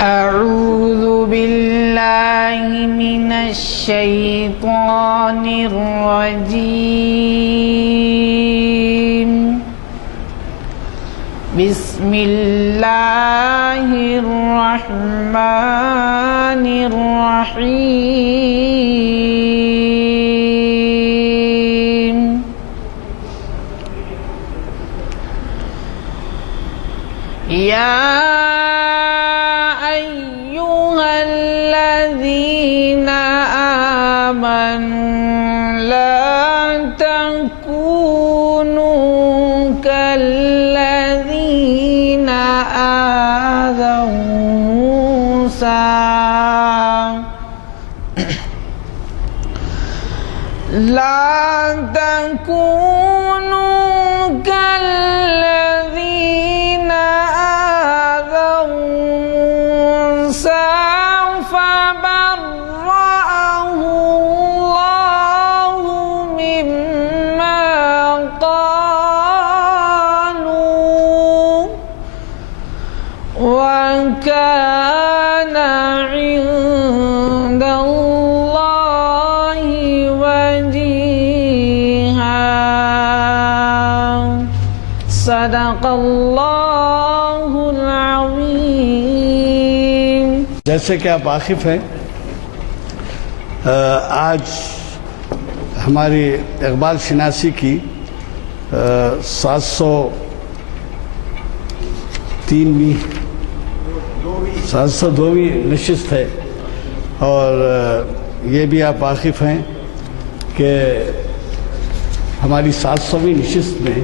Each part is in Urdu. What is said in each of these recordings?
أعوذ بالله من الشيطان الرجيم. بسم الله الرحمن الرحيم. يا لا تكونوا كالذين آذوا موسى فبرأه الله مما قالوا وكان عند الله صدق اللہ العظیم. جیسے کہ آپ واقف ہیں، آج ہماری اقبال شناسی کی 702ویں نشست ہے، اور یہ بھی آپ واقف ہیں کہ ہماری 700ویں نشست میں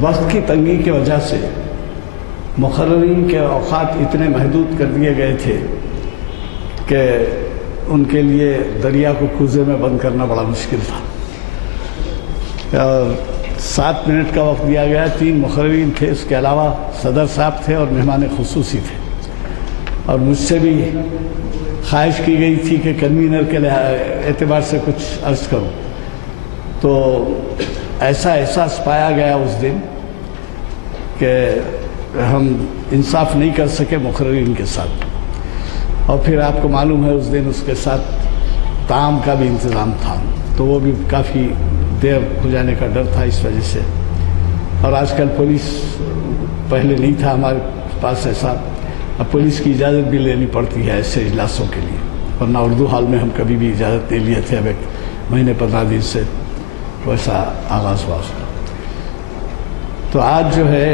وقت کی تنگی کی وجہ سے مقررین کے اوقات اتنے محدود کر دیے گئے تھے کہ ان کے لیے دریا کو کوزے میں بند کرنا بڑا مشکل تھا، اور 7 منٹ کا وقت دیا گیا. 3 مقررین تھے، اس کے علاوہ صدر صاحب تھے اور مہمان خصوصی تھے، اور مجھ سے بھی خواہش کی گئی تھی کہ کنوینر کے اعتبار سے کچھ عرض کروں. تو ایسا احساس پایا گیا اس دن کہ ہم انصاف نہیں کر سکے مقررین کے ساتھ، اور پھر آپ کو معلوم ہے اس دن اس کے ساتھ طعام کا بھی انتظام تھا، تو وہ بھی کافی دیر ہو جانے کا ڈر تھا اس وجہ سے. اور آج کل پولیس، پہلے نہیں تھا ہمارے پاس ایسا، اب پولیس کی اجازت بھی لینی پڑتی ہے ایسے اجلاسوں کے لیے، ورنہ اردو ہال میں ہم کبھی بھی اجازت نہیں لیے تھے. اب 1 مہینے 15 دن سے ویسا آغاز ہوا. تو آج جو ہے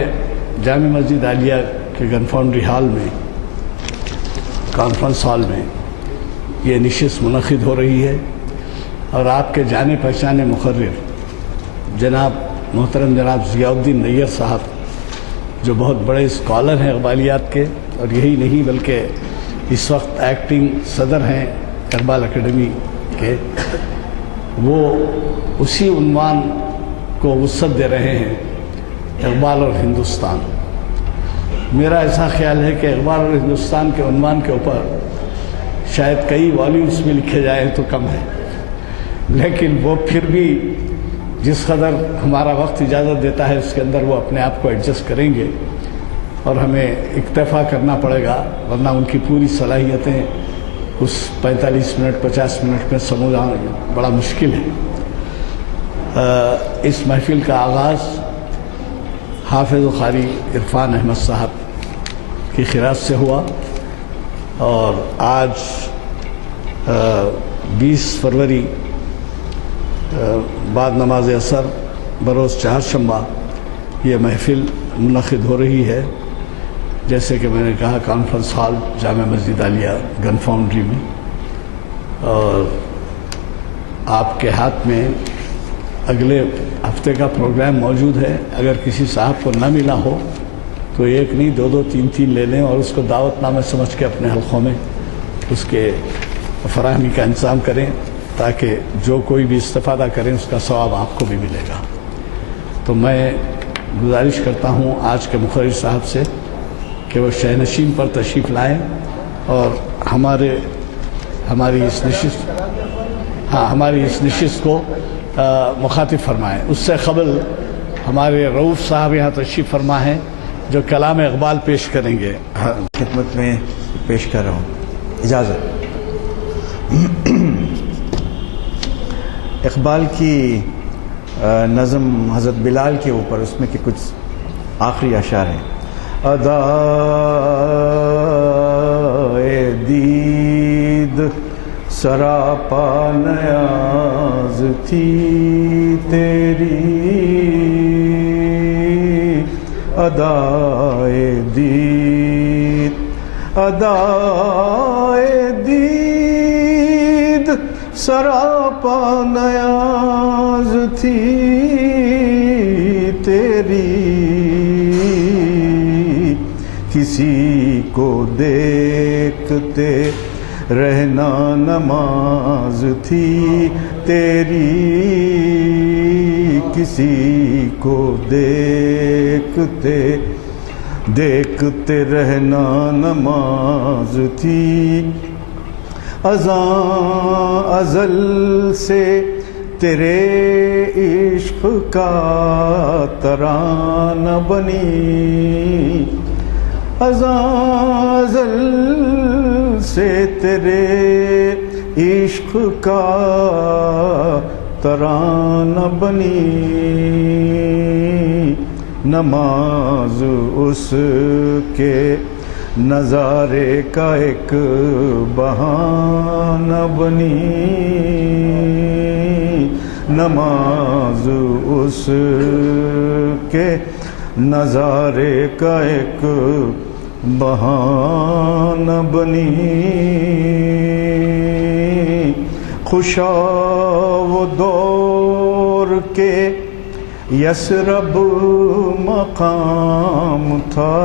جامع مسجد عالیہ کے گن فاؤنڈری ہال میں، کانفرنس ہال میں یہ نشست منعقد ہو رہی ہے، اور آپ کے جانے پہچانے مقرر محترم جناب ضیاء الدین نیّر صاحب، جو بہت بڑے اسکالر ہیں اقبالیات کے، اور یہی نہیں بلکہ اس وقت ایکٹنگ صدر ہیں اقبال اکیڈمی کے، وہ اسی عنوان کو وسعت دے رہے ہیں، اقبال اور ہندوستان. میرا ایسا خیال ہے کہ اقبال اور ہندوستان کے عنوان کے اوپر شاید کئی والیومز بھی لکھے جائیں تو کم ہے، لیکن وہ پھر بھی جس قدر ہمارا وقت اجازت دیتا ہے اس کے اندر وہ اپنے آپ کو ایڈجسٹ کریں گے، اور ہمیں اکتفا کرنا پڑے گا، ورنہ ان کی پوری صلاحیتیں اس 45 منٹ 50 منٹ میں سمجھانا بڑا مشکل ہے. اس محفل کا آغاز حافظ و قاری عرفان احمد صاحب کی خراج سے ہوا، اور آج 20 فروری بعد نماز عصر بروز چہارشنبہ یہ محفل منعقد ہو رہی ہے. جیسے کہ میں نے کہا کانفرنس ہال جامع مسجد عالیہ گن فاؤنڈری میں، اور آپ کے ہاتھ میں اگلے ہفتے کا پروگرام موجود ہے. اگر کسی صاحب کو نہ ملا ہو تو 1 نہیں 2 3 لے لیں، اور اس کو دعوت نامہ سمجھ کے اپنے حلقوں میں اس کے فراہمی کا انتظام کریں، تاکہ جو کوئی بھی استفادہ کریں اس کا ثواب آپ کو بھی ملے گا. تو میں گزارش کرتا ہوں آج کے مقرر صاحب سے کہ وہ شہنشین پر تشریف لائیں اور ہماری اس نشست کو مخاطب فرمائیں. اس سے قبل ہمارے رؤوف صاحب یہاں تشریف فرما ہیں، جو کلام اقبال پیش کریں گے خدمت میں پیش کر رہا ہوں، اجازت۔ اقبال کی نظم حضرت بلال کے اوپر، اس میں کہ کچھ آخری اشعار ہیں۔ ادائے دید سراپا نیاز تھی تیری، ادائے دید، ادائے دید سراپا نیاز تھی تیری، کسی کو دیکھتے رہنا نماز تھی تیری، کسی کو دیکھتے رہنا نماز تھی، ازاں ازل سے تیرے عشق کا ترانہ بنی، ازاں ازل سے تیرے عشق کا ترانہ بنی، نماز اس کے نظارے کا ایک بہانہ بنی، نماز اس کے نظارے کا ایک بہانہ بنی، خوشا وہ دور کے یثرب مقام تھا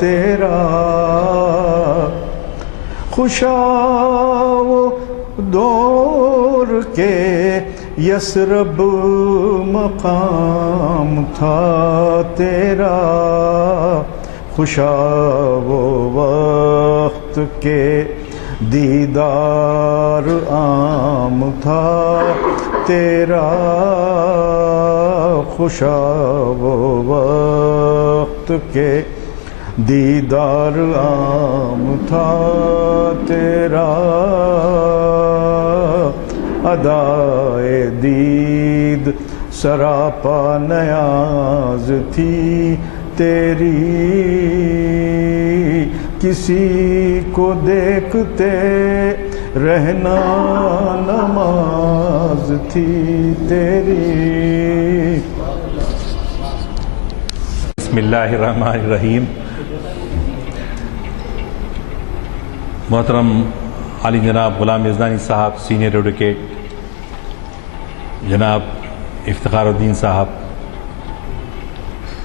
تیرا، خوشا وہ دور کے یثرب مقام تھا تیرا، خوشا وہ وقت کے دیدار عام تھا تیرا، خوشا وہ وقت کے دیدار عام تھا تیرا، ادائے دید سراپا نیاز تھی تیری، کسی کو دیکھتے رہنا نماز تھی تیری۔ بسم اللہ الرحمن الرحیم۔ محترم علی جناب غلام یزدانی صاحب سینئر ایڈوکیٹ، جناب افتخار الدین صاحب،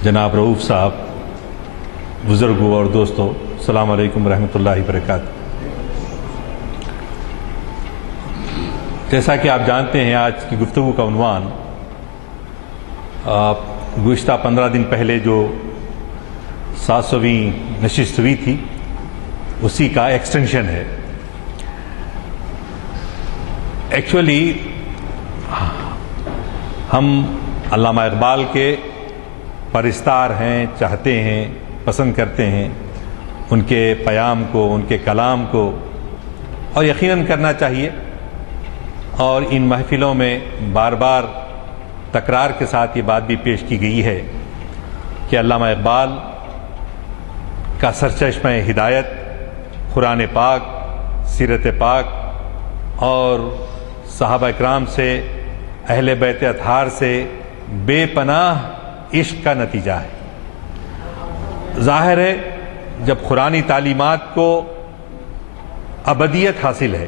جناب رؤوف صاحب، بزرگوں اور دوستوں، السلام علیکم ورحمۃ اللہ وبرکاتہ۔ جیسا کہ آپ جانتے ہیں آج کی گفتگو کا عنوان گزشتہ 15 دن پہلے جو 700ویں نشست ہوئی تھی اسی کا ایکسٹینشن ہے۔ ایکچولی ہم علامہ اقبال کے پرستار ہیں، چاہتے ہیں، پسند کرتے ہیں ان کے پیام کو، ان کے کلام کو، اور یقیناً کرنا چاہیے۔ اور ان محفلوں میں بار بار تکرار کے ساتھ یہ بات بھی پیش کی گئی ہے کہ علامہ اقبال کا سرچشمہ ہدایت قرآن پاک، سیرت پاک اور صحابہ اکرام سے، اہل بیت اطہار سے بے پناہ عشق کا نتیجہ ہے۔ ظاہر ہے جب قرآنی تعلیمات کو ابدیت حاصل ہے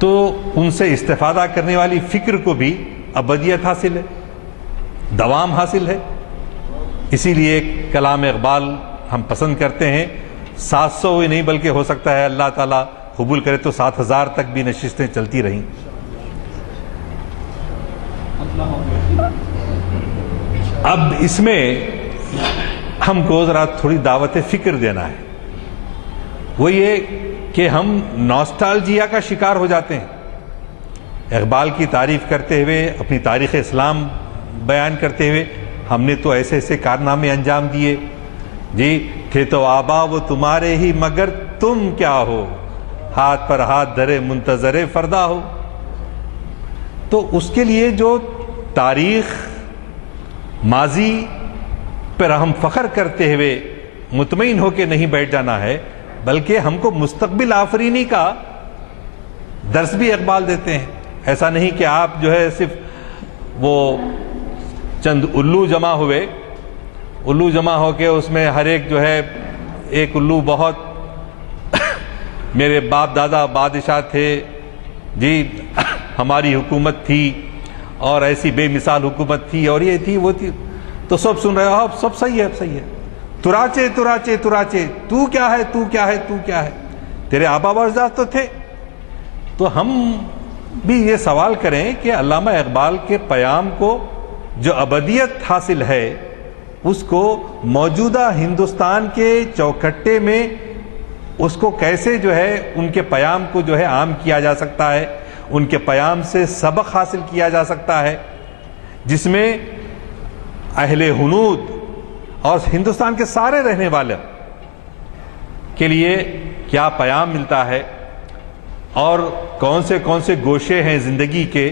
تو ان سے استفادہ کرنے والی فکر کو بھی ابدیت حاصل ہے، دوام حاصل ہے۔ اسی لیے کلام اقبال ہم پسند کرتے ہیں۔ 700 ہی نہیں بلکہ ہو سکتا ہے اللہ تعالیٰ قبول کرے تو 7000 تک بھی نشستیں چلتی رہیں۔ اب اس میں ہم کو ذرا تھوڑی دعوت فکر دینا ہے، وہ یہ کہ ہم نوسٹالجیا کا شکار ہو جاتے ہیں۔ اقبال کی تعریف کرتے ہوئے، اپنی تاریخ اسلام بیان کرتے ہوئے ہم نے تو ایسے ایسے کارنامے انجام دیے، جی تھے تو آبا وہ تمہارے ہی مگر تم کیا ہو، ہاتھ پر ہاتھ دھرے منتظر فردا ہو۔ تو اس کے لیے جو تاریخ ماضی پر ہم فخر کرتے ہوئے مطمئن ہو کے نہیں بیٹھ جانا ہے، بلکہ ہم کو مستقبل آفرینی کا درس بھی اقبال دیتے ہیں۔ ایسا نہیں کہ آپ جو ہے صرف وہ چند الو جمع ہوئے، الو جمع ہو کے اس میں ہر ایک جو ہے ایک الو بہت میرے باپ دادا بادشاہ تھے، جی ہماری حکومت تھی اور ایسی بے مثال حکومت تھی اور یہ تھی وہ تھی، تو سب سن رہے ہو آپ سب صحیح ہے، صحیح ہے، تراچے تراچے تراچے، تو کیا ہے تو کیا ہے تو کیا ہے، تیرے آبا و اجداد تو تھے۔ تو ہم بھی یہ سوال کریں کہ علامہ اقبال کے پیام کو جو ابدیت حاصل ہے اس کو موجودہ ہندوستان کے چوکھٹے میں اس کو کیسے جو ہے ان کے پیام کو جو ہے عام کیا جا سکتا ہے، ان کے پیام سے سبق حاصل کیا جا سکتا ہے، جس میں اہل ہنود اور ہندوستان کے سارے رہنے والے کے لیے کیا پیام ملتا ہے، اور کون سے گوشے ہیں زندگی کے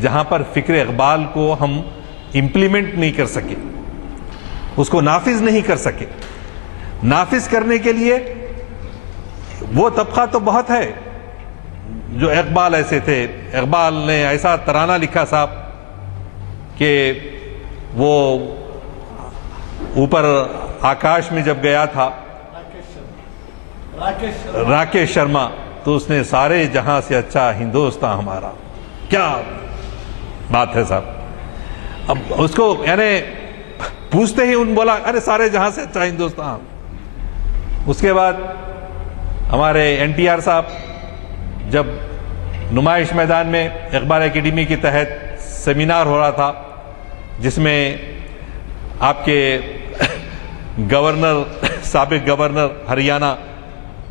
جہاں پر فکر اقبال کو ہم امپلیمنٹ نہیں کر سکے، اس کو نافذ نہیں کر سکے۔ نافذ کرنے کے لیے وہ طبقہ تو بہت ہے جو اقبال ایسے تھے۔ اقبال نے ایسا ترانہ لکھا صاحب کہ وہ اوپر آکاش میں جب گیا تھا راکیش شرما، تو اس نے سارے جہاں سے اچھا ہندوستان ہمارا، کیا بات ہے صاحب۔ اب اس کو یعنی پوچھتے ہی ان بولا ارے سارے جہاں سے اچھا ہندوستان۔ اس کے بعد ہمارے این ٹی آر صاحب جب نمائش میدان میں اقبال اکیڈمی کے تحت سیمینار ہو رہا تھا، جس میں آپ کے گورنر سابق گورنر ہریانہ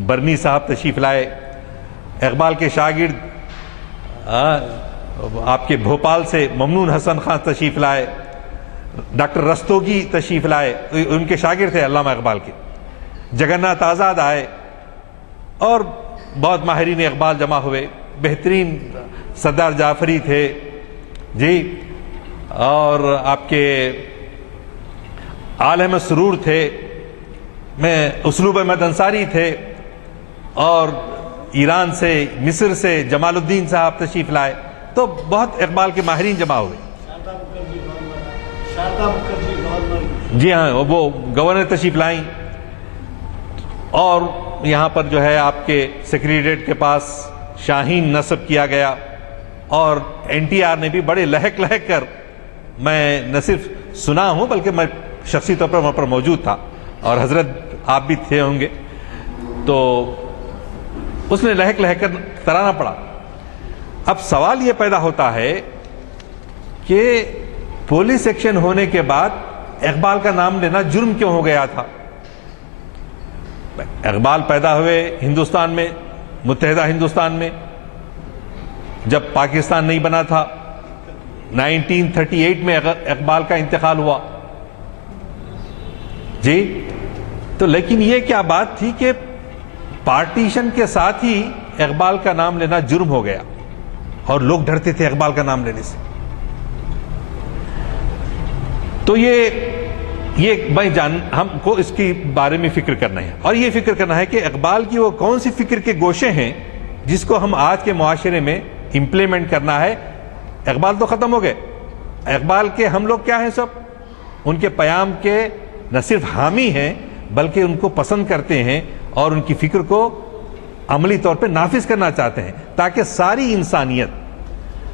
برنی صاحب تشریف لائے، اقبال کے شاگرد آپ کے بھوپال سے ممنون حسن خان تشریف لائے، ڈاکٹر رستوگی تشریف لائے، ان کے شاگرد تھے علامہ اقبال کے، جگناتھ آزاد آئے، اور بہت ماہرین اقبال جمع ہوئے، بہترین سردار جعفری تھے جی، اور آپ کے آل احمد سرور تھے، میں اسلوب احمد انصاری تھے، اور ایران سے مصر سے جمال الدین صاحب تشریف لائے، تو بہت اقبال کے ماہرین جمع ہوئے۔ جی ہاں، وہ گورنر تشریف لائیں، اور یہاں پر جو ہے آپ کے سیکریٹریٹ کے پاس شاہین نصب کیا گیا، اور این ٹی آر نے بھی بڑے لہک لہک کر، میں نہ صرف سنا ہوں بلکہ میں شخصی طور پر وہاں پر موجود تھا، اور حضرت آپ بھی تھے ہوں گے، تو اس نے لہک لہک کر ترانہ پڑا۔ اب سوال یہ پیدا ہوتا ہے کہ پولیس ایکشن ہونے کے بعد اقبال کا نام لینا جرم کیوں ہو گیا تھا؟ اقبال پیدا ہوئے ہندوستان میں، متحدہ ہندوستان میں، جب پاکستان نہیں بنا تھا، 1938 میں اقبال کا انتقال ہوا جی، تو لیکن یہ کیا بات تھی کہ پارٹیشن کے ساتھ ہی اقبال کا نام لینا جرم ہو گیا، اور لوگ ڈرتے تھے اقبال کا نام لینے سے۔ تو یہ بھائی جان ہم کو اس کے بارے میں فکر کرنا ہے، اور یہ فکر کرنا ہے کہ اقبال کی وہ کون سی فکر کے گوشے ہیں جس کو ہم آج کے معاشرے میں امپلیمنٹ کرنا ہے۔ اقبال تو ختم ہو گئے، اقبال کے ہم لوگ کیا ہیں؟ سب ان کے پیام کے نہ صرف حامی ہیں بلکہ ان کو پسند کرتے ہیں، اور ان کی فکر کو عملی طور پہ نافذ کرنا چاہتے ہیں، تاکہ ساری انسانیت،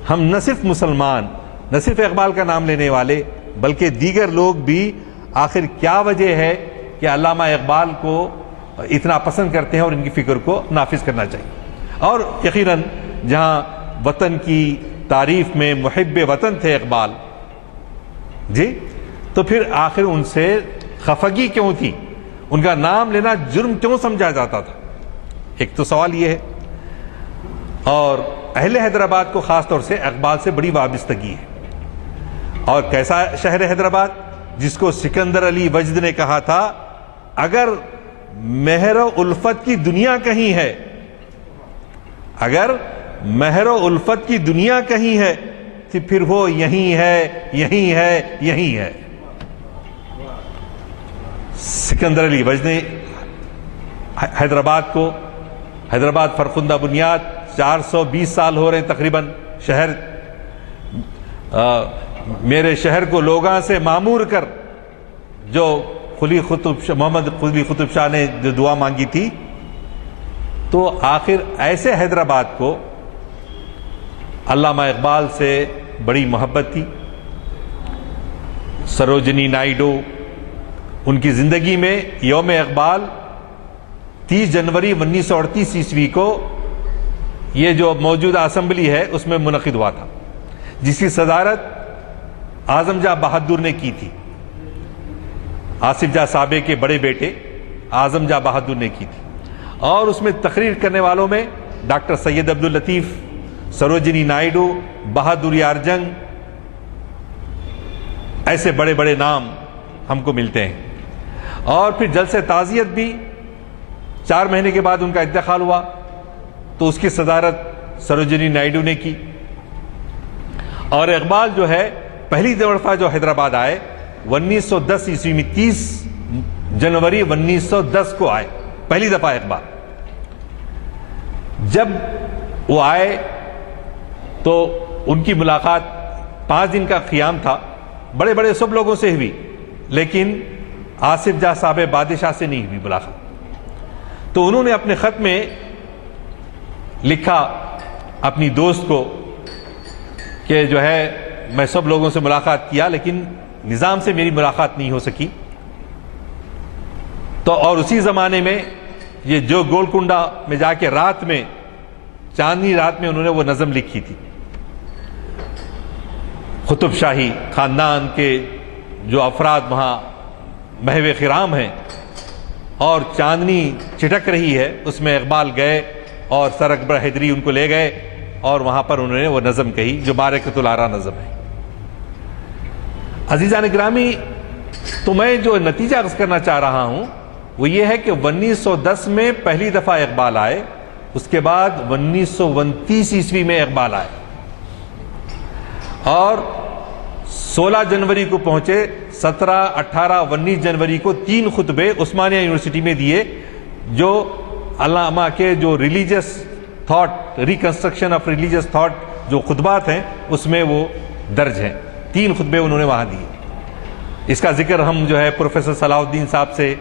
ہم نہ صرف مسلمان، نہ صرف اقبال کا نام لینے والے بلکہ دیگر لوگ بھی آخر کیا وجہ ہے کہ علامہ اقبال کو اتنا پسند کرتے ہیں اور ان کی فکر کو نافذ کرنا چاہیے۔ اور یقیناً جہاں وطن کی تعریف میں محب وطن تھے اقبال جی، تو پھر آخر ان سے خفگی کیوں تھی؟ ان کا نام لینا جرم کیوں سمجھا جاتا تھا؟ ایک تو سوال یہ ہے، اور اہل حیدرآباد کو خاص طور سے اقبال سے بڑی وابستگی ہے۔ اور کیسا شہر حیدرآباد؟ جس کو سکندر علی وجد نے کہا تھا اگر مہر و الفت کی دنیا کہیں ہے، اگر مہر و الفت کی دنیا کہیں ہے تو پھر وہ یہیں ہے، یہیں ہے، یہیں ہے۔ سکندر علی وجد نے حیدرآباد فرخندہ بنیاد 420 سال ہو رہے ہیں تقریباً شہر، میرے شہر کو لوگاں سے معمور کر، جو محمد قلی قطب شاہ نے جو دعا مانگی تھی، تو آخر ایسے حیدرآباد کو علامہ اقبال سے بڑی محبت تھی۔ سروجنی نائیڈو، ان کی زندگی میں یوم اقبال 30 جنوری 1938 عیسوی کو یہ جو موجودہ اسمبلی ہے اس میں منعقد ہوا تھا، جس کی صدارت اعظم جاہ بہادر نے کی تھی۔ آصف جاہ صابے کے بڑے بیٹے اعظم جاہ بہادر نے کی تھی، اور اس میں تقریر کرنے والوں میں ڈاکٹر سید عبداللطیف، سروجنی نائیڈو، بہادر یار جنگ، ایسے بڑے بڑے نام ہم کو ملتے ہیں۔ اور پھر جلسے تعزیت بھی 4 مہینے کے بعد ان کا انتقال ہوا تو اس کی صدارت سروجنی نائیڈو نے کی۔ اور اقبال جو ہے پہلی دفعہ جو حیدرآباد آئے 1910 عیسوی میں، 30 جنوری 1910 کو آئے پہلی دفعہ اقبال۔ جب وہ آئے تو ان کی ملاقات 5 دن کا قیام تھا، بڑے بڑے سب لوگوں سے ہوئی، لیکن آصف جاہ صاحب بادشاہ سے نہیں ہوئی ملاقات۔ تو انہوں نے اپنے خط میں لکھا اپنی دوست کو کہ جو ہے میں سب لوگوں سے ملاقات کیا لیکن نظام سے میری ملاقات نہیں ہو سکی۔ تو اور اسی زمانے میں یہ جو گولکنڈا میں جا کے رات میں، چاندنی رات میں انہوں نے وہ نظم لکھی تھی۔ قطب شاہی خاندان کے جو افراد وہاں محو خرام ہیں اور چاندنی چٹک رہی ہے، اس میں اقبال گئے اور سر اکبر حیدری ان کو لے گئے اور وہاں پر انہوں نے وہ نظم کہی جو معرکۃ الآراء نظم ہے۔ عزیزان گرامی، تو میں جو نتیجہ عرض کرنا چاہ رہا ہوں وہ یہ ہے کہ 1910 میں پہلی دفعہ اقبال آئے، اس کے بعد 1929 عیسوی میں اقبال آئے، اور 16 جنوری کو پہنچے، 17، 18، 19 جنوری کو 3 خطبے عثمانیہ یونیورسٹی میں دیے، جو علامہ کے جو religious thought, reconstruction of religious thought جو خطبات ہیں اس میں وہ درج ہیں۔ 3 خطبے انہوں نے وہاں دیے۔ اس کا ذکر ہم جو ہے پروفیسر صلاح الدین صاحب سے،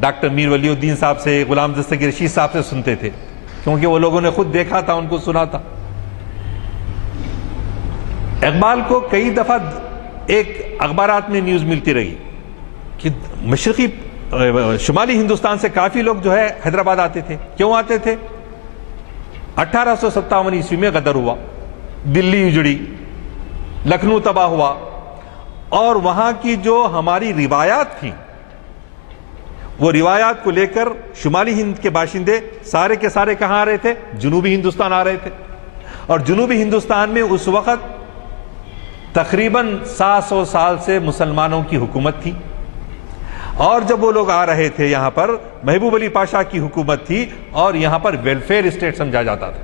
ڈاکٹر میر ولی الدین صاحب سے، غلام دستگیر رشید صاحب سے سنتے تھے، کیونکہ وہ لوگوں نے خود دیکھا تھا، ان کو سنا تھا۔ اقبال کو کئی دفعہ ایک اخبارات میں نیوز ملتی رہی کہ مشرقی شمالی ہندوستان سے کافی لوگ جو ہے حیدرآباد آتے تھے۔ کیوں آتے تھے؟ 1857 عیسوی میں غدر ہوا، دلی اجڑی، لکھنؤ تباہ ہوا، اور وہاں کی جو ہماری روایات تھیں وہ روایات کو لے کر شمالی ہند کے باشندے سارے کے سارے کہاں آ رہے تھے؟ جنوبی ہندوستان آ رہے تھے، اور جنوبی ہندوستان میں اس وقت تقریباً 700 سال سے مسلمانوں کی حکومت تھی، اور جب وہ لوگ آ رہے تھے یہاں پر محبوب علی پاشا کی حکومت تھی، اور یہاں پر ویلفیئر اسٹیٹ سمجھا جاتا تھا۔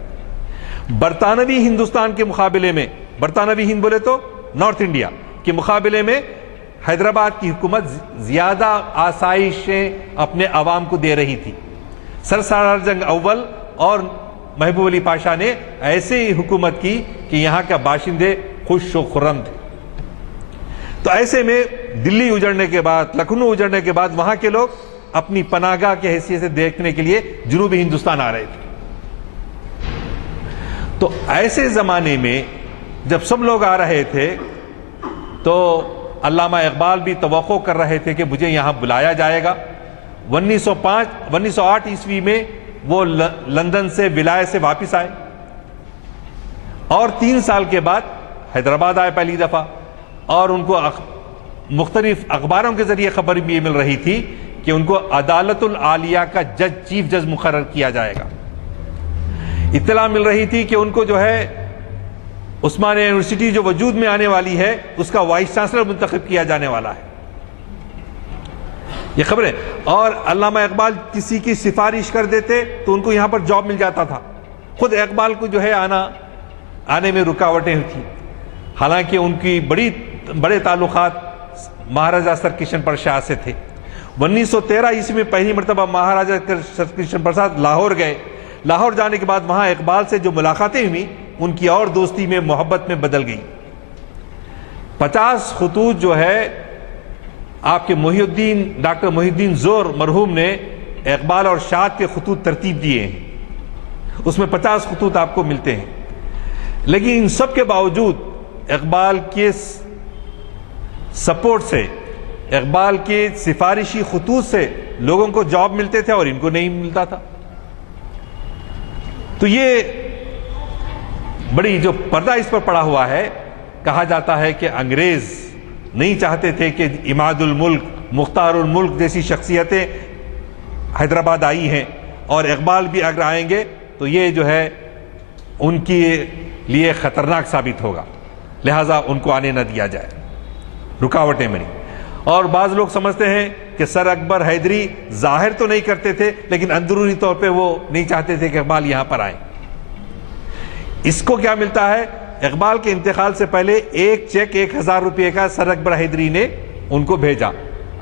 برطانوی ہندوستان کے مقابلے میں، برطانوی ہند بولے تو نارتھ انڈیا کے مقابلے میں حیدرآباد کی حکومت زیادہ آسائشیں اپنے عوام کو دے رہی تھی۔ سر سالار جنگ اول اور محبوب علی پاشا نے ایسے ہی حکومت کی کہ یہاں کے باشندے خوش و خرم تھے۔ تو ایسے میں دلی اجڑنے کے بعد، لکھنؤ اجڑنے کے بعد، وہاں کے لوگ اپنی پناہ گاہ کی حیثیت سے دیکھنے کے لیے جنوبی ہندوستان آ رہے تھے۔ تو ایسے زمانے میں جب سب لوگ آ رہے تھے تو علامہ اقبال بھی توقع کر رہے تھے کہ مجھے یہاں بلایا جائے گا۔ 1908 عیسوی میں وہ لندن سے ولایت سے واپس آئے، اور 3 سال کے بعد حیدرآباد آئے پہلی دفعہ، اور ان کو مختلف اخباروں کے ذریعے خبر بھی یہ مل رہی تھی کہ ان کو عدالت العالیہ کا جج، چیف جج مقرر کیا جائے گا۔ اطلاع مل رہی تھی کہ ان کو جو ہے عثمانیہ یونیورسٹی جو وجود میں آنے والی ہے اس کا وائس چانسلر منتخب کیا جانے والا ہے۔ یہ خبریں. اور علامہ اقبال کسی کی سفارش کر دیتے تو ان کو یہاں پر جاب مل جاتا تھا. خود اقبال کو جو ہے آنے میں رکاوٹیں تھیں، حالانکہ ان کی بڑے تعلقات مہاراجہ سر کرشن پرساد سے تھے. 1913 عیسوی میں پہلی مرتبہ مہاراجہ سر کرشن پرساد لاہور گئے. لاہور جانے کے بعد وہاں اقبال سے جو ملاقاتیں ہوئی ان کی اور دوستی میں محبت میں بدل گئی. 50 خطوط جو ہے آپ کے ڈاکٹر محی الدین زور مرحوم نے اقبال اور شاد کے خطوط ترتیب دیے ہیں، اس میں 50 خطوط آپ کو ملتے ہیں. لیکن ان سب کے باوجود اقبال کے سپورٹ سے، اقبال کے سفارشی خطوط سے لوگوں کو جاب ملتے تھے اور ان کو نہیں ملتا تھا. تو یہ بڑی جو پردہ اس پر پڑا ہوا ہے. کہا جاتا ہے کہ انگریز نہیں چاہتے تھے کہ عماد الملک، مختار الملک جیسی شخصیتیں حیدرآباد آئی ہیں، اور اقبال بھی اگر آئیں گے تو یہ جو ہے ان کے لیے خطرناک ثابت ہوگا، لہٰذا ان کو آنے نہ دیا جائے، رکاوٹیں بنی. اور بعض لوگ سمجھتے ہیں کہ سر اکبر حیدری ظاہر تو نہیں کرتے تھے لیکن اندرونی طور پہ وہ نہیں چاہتے تھے کہ اقبال یہاں پر آئیں. اس کو کیا ملتا ہے؟ اقبال کے انتقال سے پہلے ایک چیک 1000 روپے کا سر اکبر حیدری نے ان کو بھیجا.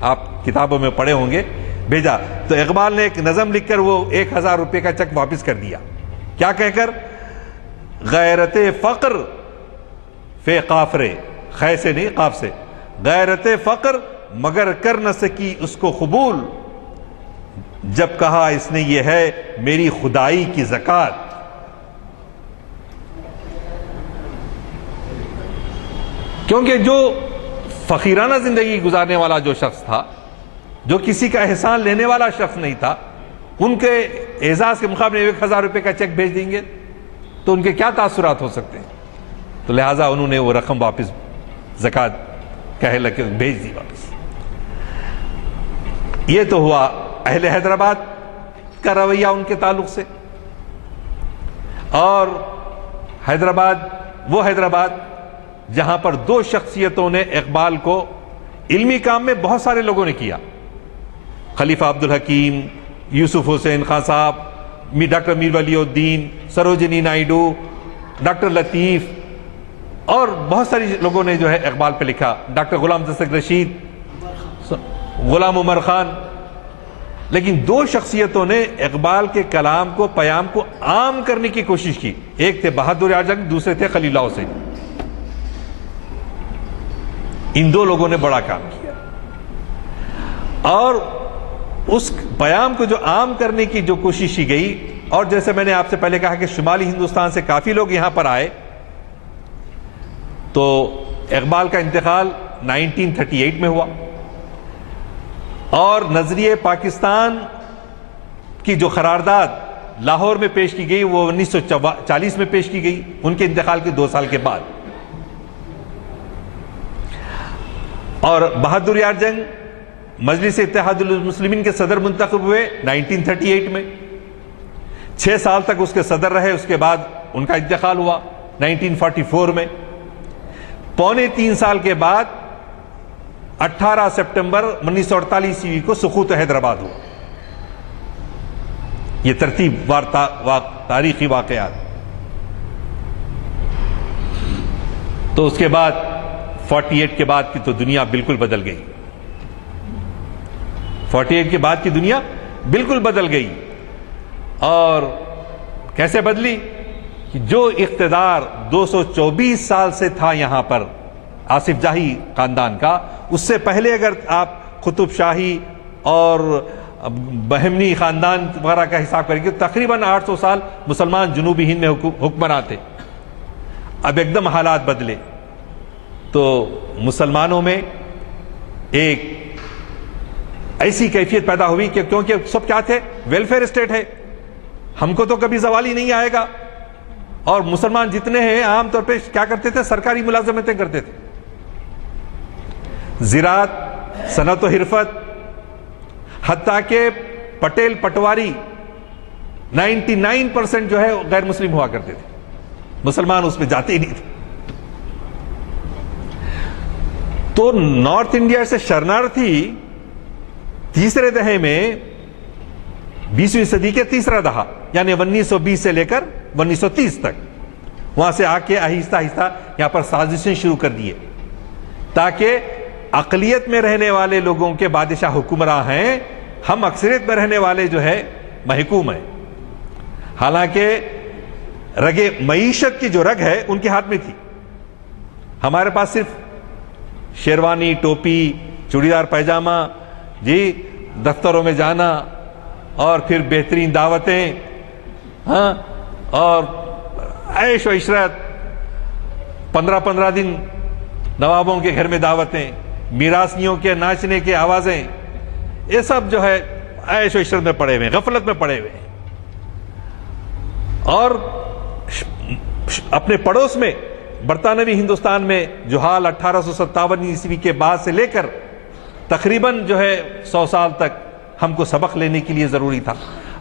آپ کتابوں میں پڑھے ہوں گے، بھیجا. تو اقبال نے ایک نظم لکھ کر وہ 1000 روپے کا چیک واپس کر دیا. کیا کہہ کر؟ غیرت فقر فی قافرے، خے سے نہیں قاف سے، غیرت فقر مگر کر نہ سکی اس کو قبول، جب کہا اس نے یہ ہے میری خدائی کی زکات. کیونکہ جو فقیرانہ زندگی گزارنے والا جو شخص تھا، جو کسی کا احسان لینے والا شخص نہیں تھا، ان کے اعزاز کے مقابلے 1000 روپے کا چیک بھیج دیں گے تو ان کے کیا تاثرات ہو سکتے ہیں. تو لہٰذا انہوں نے وہ رقم واپس زکوٰۃ کہے لگے بھیج دی واپس. یہ تو ہوا اہل حیدرآباد کا رویہ ان کے تعلق سے. اور وہ حیدرآباد جہاں پر 2 شخصیتوں نے اقبال کو علمی کام میں بہت سارے لوگوں نے کیا. خلیفہ عبدالحکیم، یوسف حسین خان صاحب، ڈاکٹر میر ولی الدین، سروجنی نائیڈو، ڈاکٹر لطیف، اور بہت ساری لوگوں نے جو ہے اقبال پہ لکھا. ڈاکٹر غلام دستگیر رشید، غلام عمر خان. لیکن 2 شخصیتوں نے اقبال کے کلام کو، پیام کو عام کرنے کی کوشش کی. ایک تھے بہادر یار جنگ، دوسرے تھے خلیل اللہ حسین. ان 2 لوگوں نے بڑا کام کیا اور اس پیام کو جو عام کرنے کی جو کوشش کی گئی. اور جیسے میں نے آپ سے پہلے کہا کہ شمالی ہندوستان سے کافی لوگ یہاں پر آئے. تو اقبال کا انتقال 1938 میں ہوا اور نظریہ پاکستان کی جو قرارداد لاہور میں پیش کی گئی وہ 1940 میں پیش کی گئی، ان کے انتقال کے 2 سال کے بعد. اور بہادر یار جنگ مجلس اتحاد المسلمین کے صدر منتخب ہوئے 1938 میں. 6 سال تک اس کے صدر رہے، اس کے بعد ان کا انتقال ہوا 1944 میں. 3.25 سال کے بعد 18 سپٹمبر 1948 عیسوی کو سقوط حیدرآباد ہوا. یہ ترتیب وار تاریخی واقعات. تو اس کے بعد 48 کے بعد کی تو دنیا بالکل بدل گئی. 48 کے بعد کی دنیا بالکل بدل گئی. اور کیسے بدلی؟ کہ جو اقتدار 224 سال سے تھا یہاں پر آصف جاہی خاندان کا، اس سے پہلے اگر آپ قطب شاہی اور بہمنی خاندان وغیرہ کا حساب کریں گے تقریباً 800 سال مسلمان جنوبی ہند میں حکمران تھے. اب ایک دم حالات بدلے تو مسلمانوں میں ایک ایسی کیفیت پیدا ہوئی کہ کیونکہ سب کیا تھے؟ ویلفیئر اسٹیٹ ہے، ہم کو تو کبھی زوال ہی نہیں آئے گا. اور مسلمان جتنے ہیں عام طور پہ کیا کرتے تھے؟ سرکاری ملازمتیں کرتے تھے. زراعت، صنعت و حرفت، حتیٰ کہ پٹیل پٹواری 99% جو ہے غیر مسلم ہوا کرتے تھے. مسلمان اس میں جاتے ہی نہیں تھے. تو نارتھ انڈیا سے شرنارتھی تیسرے دہے میں 20ویں صدی کے تیسرا دہا یعنی 1920 سے لے کر 1930 تک وہاں سے آ کے آہستہ آہستہ یہاں پر سازشیں شروع کر دیے تاکہ اقلیت میں رہنے والے لوگوں کے بادشاہ حکمراں ہیں، ہم اکثریت میں رہنے والے جو ہے محکوم ہیں. حالانکہ رگ معیشت کی جو رگ ہے ان کے ہاتھ میں تھی. ہمارے پاس صرف شیروانی، ٹوپی، چوڑی دار پیجامہ، جی دفتروں میں جانا اور پھر بہترین دعوتیں، ہاں، اور عیش و عشرت، 15 دن نوابوں کے گھر میں دعوتیں، میراثیوں کے ناچنے کے آوازیں، یہ سب جو ہے عیش و عشرت میں پڑے ہوئے ہیں، غفلت میں پڑے ہوئے ہیں. اور اپنے پڑوس میں برطانوی ہندوستان میں جو حال 1857 عیسوی کے بعد سے لے کر تقریباً جو ہے 100 سال تک ہم کو سبق لینے کے لیے ضروری تھا.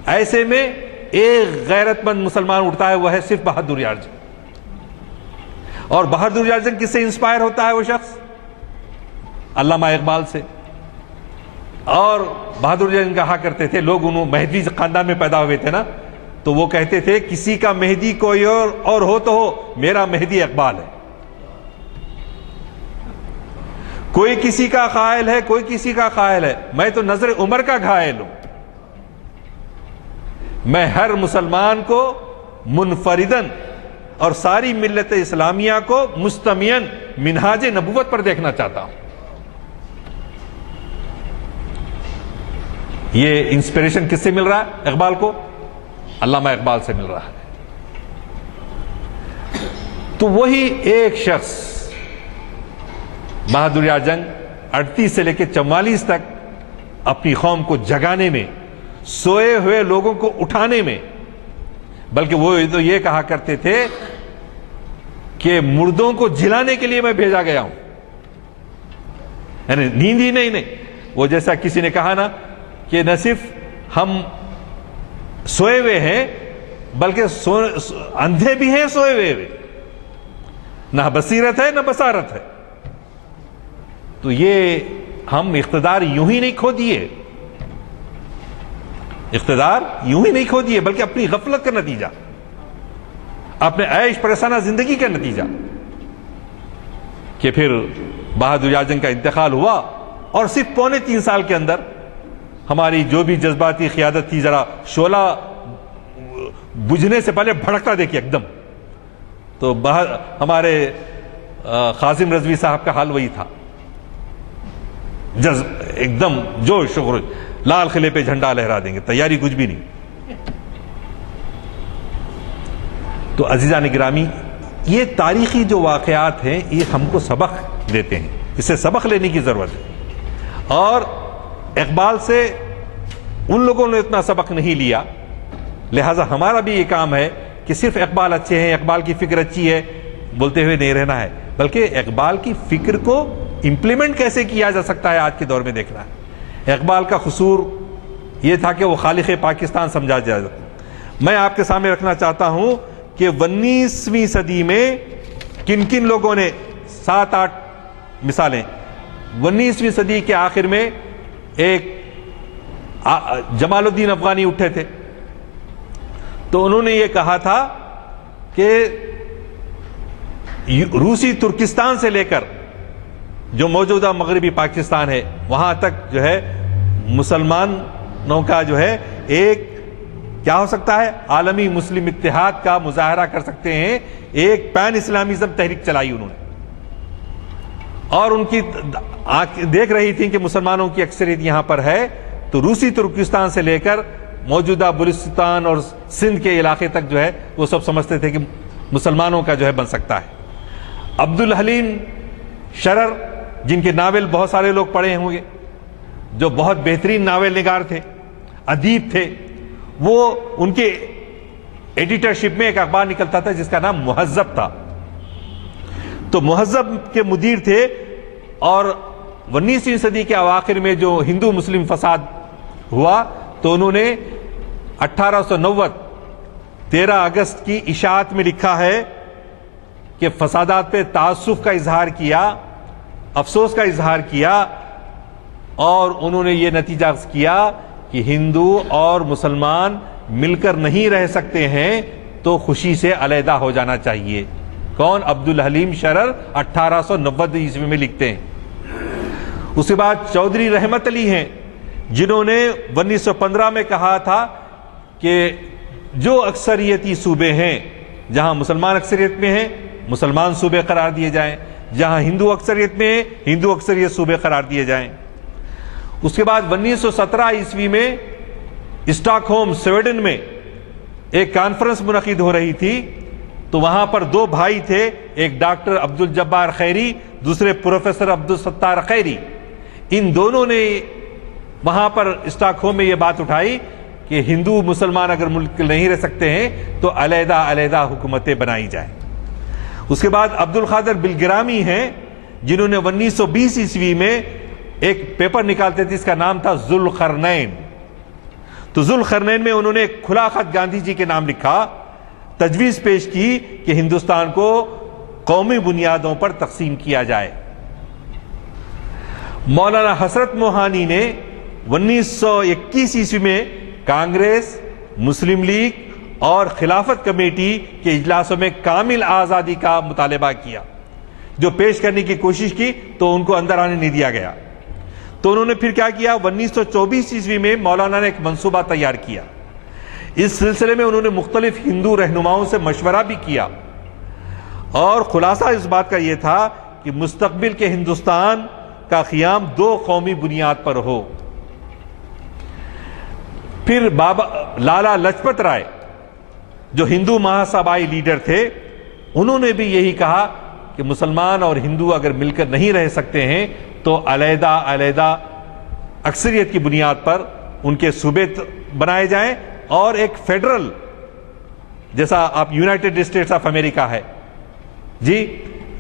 ایسے میں ایک غیرت مند مسلمان اٹھتا ہے، وہ ہے صرف بہادر یار جنگ. اور بہادر یار جنگ کس سے انسپائر ہوتا ہے؟ وہ شخص علامہ اقبال سے. اور بہادر یار جنگ کہا کرتے تھے، لوگ انہوں مہدوی خاندان میں پیدا ہوئے تھے نا، تو وہ کہتے تھے کسی کا مہدی کوئی اور ہو تو ہو، میرا مہدی اقبال ہے. کوئی کسی کا قائل ہے، کوئی کسی کا قائل ہے، میں تو نظر عمر کا گھائل ہوں. میں ہر مسلمان کو منفردن اور ساری ملت اسلامیہ کو مستمیعاً منہاج نبوت پر دیکھنا چاہتا ہوں. یہ انسپریشن کس سے مل رہا ہے اقبال کو؟ علامہ اقبال سے مل رہا ہے. تو وہی ایک شخص بہادر یار جنگ 38 سے لے کے 44 تک اپنی قوم کو جگانے میں، سوئے ہوئے لوگوں کو اٹھانے میں، بلکہ وہ تو یہ کہا کرتے تھے کہ مردوں کو جلانے کے لیے میں بھیجا گیا ہوں. یعنی نیند ہی نہیں. وہ جیسا کسی نے کہا نا کہ نہ صرف ہم سوئے ہوئے ہیں بلکہ اندھے بھی ہیں سوئے ہوئے، نہ بصیرت ہے نہ بصارت ہے. تو یہ ہم اقتدار یوں ہی نہیں کھو دیے، اقتدار یوں ہی نہیں کھو دیے، بلکہ اپنی غفلت کا نتیجہ، اپنے عیش پرستانہ زندگی کا نتیجہ کہ پھر بہادر یار جنگ کا انتقال ہوا اور صرف 3.25 سال کے اندر ہماری جو بھی جذباتی قیادت تھی، ذرا شعلہ بجھنے سے پہلے بھڑکتا دیکھیے ایک دم. تو ہمارے قاسم رضوی صاحب کا حال وہی تھا، ایک دم جوش و خروش، لال قلعے پہ جھنڈا لہرا دیں گے، تیاری کچھ بھی نہیں. تو عزیزان گرامی، یہ تاریخی جو واقعات ہیں یہ ہم کو سبق دیتے ہیں، اس سے سبق لینے کی ضرورت ہے. اور اقبال سے ان لوگوں نے اتنا سبق نہیں لیا، لہٰذا ہمارا بھی یہ کام ہے کہ صرف اقبال اچھے ہیں، اقبال کی فکر اچھی ہے بولتے ہوئے نہیں رہنا ہے، بلکہ اقبال کی فکر کو امپلیمنٹ کیسے کیا جا سکتا ہے آج کے دور میں دیکھنا ہے. اقبال کا قصور یہ تھا کہ وہ خالق پاکستان سمجھا جائے. میں آپ کے سامنے رکھنا چاہتا ہوں کہ 19ویں صدی میں کن کن لوگوں نے 7-8 مثالیں. 19ویں صدی کے آخر میں ایک جمال الدین افغانی اٹھے تھے، تو انہوں نے یہ کہا تھا کہ روسی ترکستان سے لے کر جو موجودہ مغربی پاکستان ہے وہاں تک جو ہے مسلمانوں کا جو ہے ایک کیا ہو سکتا ہے، عالمی مسلم اتحاد کا مظاہرہ کر سکتے ہیں. ایک پین اسلامیزم تحریک چلائی انہوں نے، اور ان کی دیکھ رہی تھی کہ مسلمانوں کی اکثریت یہاں پر ہے، تو روسی ترکستان سے لے کر موجودہ بلوچستان اور سندھ کے علاقے تک جو ہے وہ سب سمجھتے تھے کہ مسلمانوں کا جو ہے بن سکتا ہے. عبدالحلیم شرر، جن کے ناول بہت سارے لوگ پڑھے ہوں گے، جو بہت بہترین ناول نگار تھے، ادیب تھے، وہ ان کے ایڈیٹرشپ میں ایک اخبار نکلتا تھا جس کا نام مہذب تھا. تو مہذب کے مدیر تھے، اور 19ویں صدی کے اواخر میں جو ہندو مسلم فساد ہوا تو انہوں نے 1890 13 اگست کی اشاعت میں لکھا ہے کہ فسادات پہ تعصف کا اظہار کیا، افسوس کا اظہار کیا اور انہوں نے یہ نتیجہ کیا کہ ہندو اور مسلمان مل کر نہیں رہ سکتے ہیں تو خوشی سے علیحدہ ہو جانا چاہیے۔ کون؟ عبدالحلیم شرر 1890 عیسوی میں لکھتے ہیں۔ اس کے بعد چودھری رحمت علی ہیں جنہوں نے 1915 میں کہا تھا کہ جو اکثریتی صوبے ہیں، جہاں مسلمان اکثریت میں ہیں مسلمان صوبے قرار دیے جائیں، جہاں ہندو اکثریت میں ہیں ہندو اکثریت صوبے قرار دیے جائیں۔ اس کے بعد 1917 عیسوی میں اسٹاک ہوم سویڈن میں ایک کانفرنس منعقد ہو رہی تھی، تو وہاں پر دو بھائی تھے، ایک ڈاکٹر عبدالجبار خیری، دوسرے پروفیسر عبدالستار خیری۔ ان دونوں نے وہاں پر اسٹاک ہوم میں یہ بات اٹھائی کہ ہندو مسلمان اگر ملک نہیں رہ سکتے ہیں تو علیحدہ علیحدہ حکومتیں بنائی جائیں۔ اس کے بعد عبدالقادر بلگرامی ہیں جنہوں نے 1920 عیسوی میں ایک پیپر نکالتے تھے، اس کا نام تھا ذوالقرنین۔ تو ذوالقرنین میں انہوں نے ایک کھلا خط گاندھی جی کے نام لکھا، تجویز پیش کی کہ ہندوستان کو قومی بنیادوں پر تقسیم کیا جائے۔ مولانا حسرت موہانی نے 1921 عیسوی میں کانگریس، مسلم لیگ اور خلافت کمیٹی کے اجلاسوں میں کامل آزادی کا مطالبہ کیا، جو پیش کرنے کی کوشش کی تو ان کو اندر آنے نہیں دیا گیا۔ تو انہوں نے پھر کیا کیا، 1924 عیسوی میں مولانا نے ایک منصوبہ تیار کیا۔ اس سلسلے میں انہوں نے مختلف ہندو رہنماؤں سے مشورہ بھی کیا، اور خلاصہ اس بات کا یہ تھا کہ مستقبل کے ہندوستان کا قیام دو قومی بنیاد پر ہو۔ پھر لالا لاجپت رائے جو ہندو مہاسبھائی لیڈر تھے، انہوں نے بھی یہی کہا کہ مسلمان اور ہندو اگر مل کر نہیں رہ سکتے ہیں تو علیحدہ علیحدہ اکثریت کی بنیاد پر ان کے صوبے بنائے جائیں، اور ایک فیڈرل، جیسا آپ یونائٹڈ اسٹیٹس آف امریکہ ہے جی،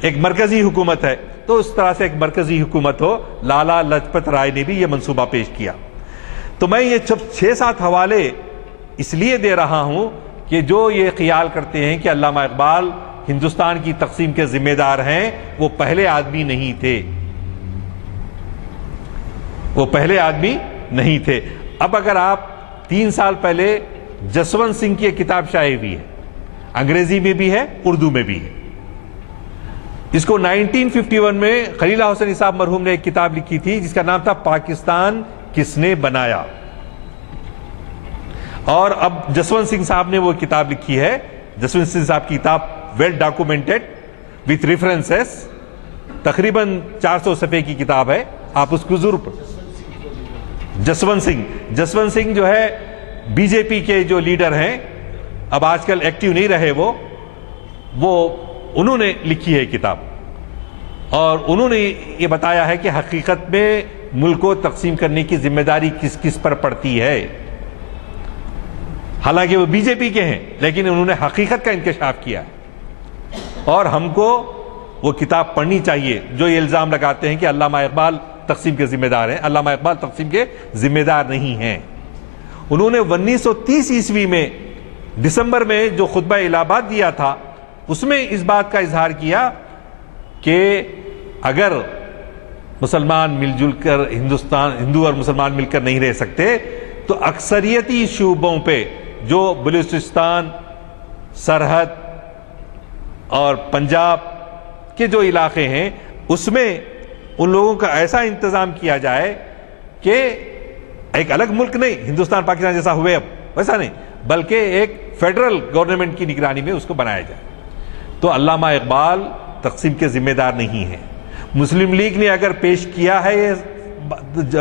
ایک مرکزی حکومت ہے، تو اس طرح سے ایک مرکزی حکومت ہو۔ لالا لاجپت رائے نے بھی یہ منصوبہ پیش کیا۔ تو میں یہ 6-7 حوالے اس لیے دے رہا ہوں کہ جو یہ خیال کرتے ہیں کہ علامہ اقبال ہندوستان کی تقسیم کے ذمہ دار ہیں، وہ پہلے آدمی نہیں تھے، وہ پہلے آدمی نہیں تھے۔ اب اگر آپ 3 سال پہلے جسونت سنگھ کی ایک کتاب شائع ہوئی ہے، انگریزی میں بھی ہے اردو میں بھی ہے، اس کو 1951 میں خلیل حسنی صاحب مرحوم نے ایک کتاب لکھی تھی جس کا نام تھا پاکستان کس نے بنایا، اور اب جسونت سنگھ صاحب نے وہ کتاب لکھی ہے۔ جسونت سنگھ صاحب کی کتاب ویل ڈاکومنٹڈ وتھ ریفرنسز، تقریباً 400 صفحے کی کتاب ہے، آپ اس کو ضرور پڑھیں۔ جسونت سنگھ جو ہے بی جے پی کے جو لیڈر ہیں، اب آج کل ایکٹیو نہیں رہے، وہ انہوں نے لکھی ہے کتاب، اور انہوں نے یہ بتایا ہے کہ حقیقت میں ملک کو تقسیم کرنے کی ذمہ داری کس کس پر پڑتی ہے۔ حالانکہ وہ بی جے پی کے ہیں، لیکن انہوں نے حقیقت کا انکشاف کیا ہے، اور ہم کو وہ کتاب پڑھنی چاہیے۔ جو یہ الزام لگاتے ہیں کہ علامہ اقبال تقسیم کے ذمہ دار ہیں، علامہ اقبال تقسیم کے ذمہ دار نہیں ہیں۔ انہوں نے 1930 عیسوی میں دسمبر میں جو خطبہ الہ آباد دیا تھا، اس میں اس بات کا اظہار کیا کہ اگر مسلمان مل جل کر ہندو اور مسلمان مل کر نہیں رہ سکتے تو اکثریتی شعبوں پہ جو بلوچستان، سرحد اور پنجاب کے جو علاقے ہیں، اس میں ان لوگوں کا ایسا انتظام کیا جائے کہ ایک الگ ملک نہیں، ہندوستان پاکستان جیسا ہوئے اب ویسا نہیں، بلکہ ایک فیڈرل گورنمنٹ کی نگرانی میں اس کو بنایا جائے۔ تو علامہ اقبال تقسیم کے ذمہ دار نہیں ہیں۔ مسلم لیگ نے اگر پیش کیا ہے یہ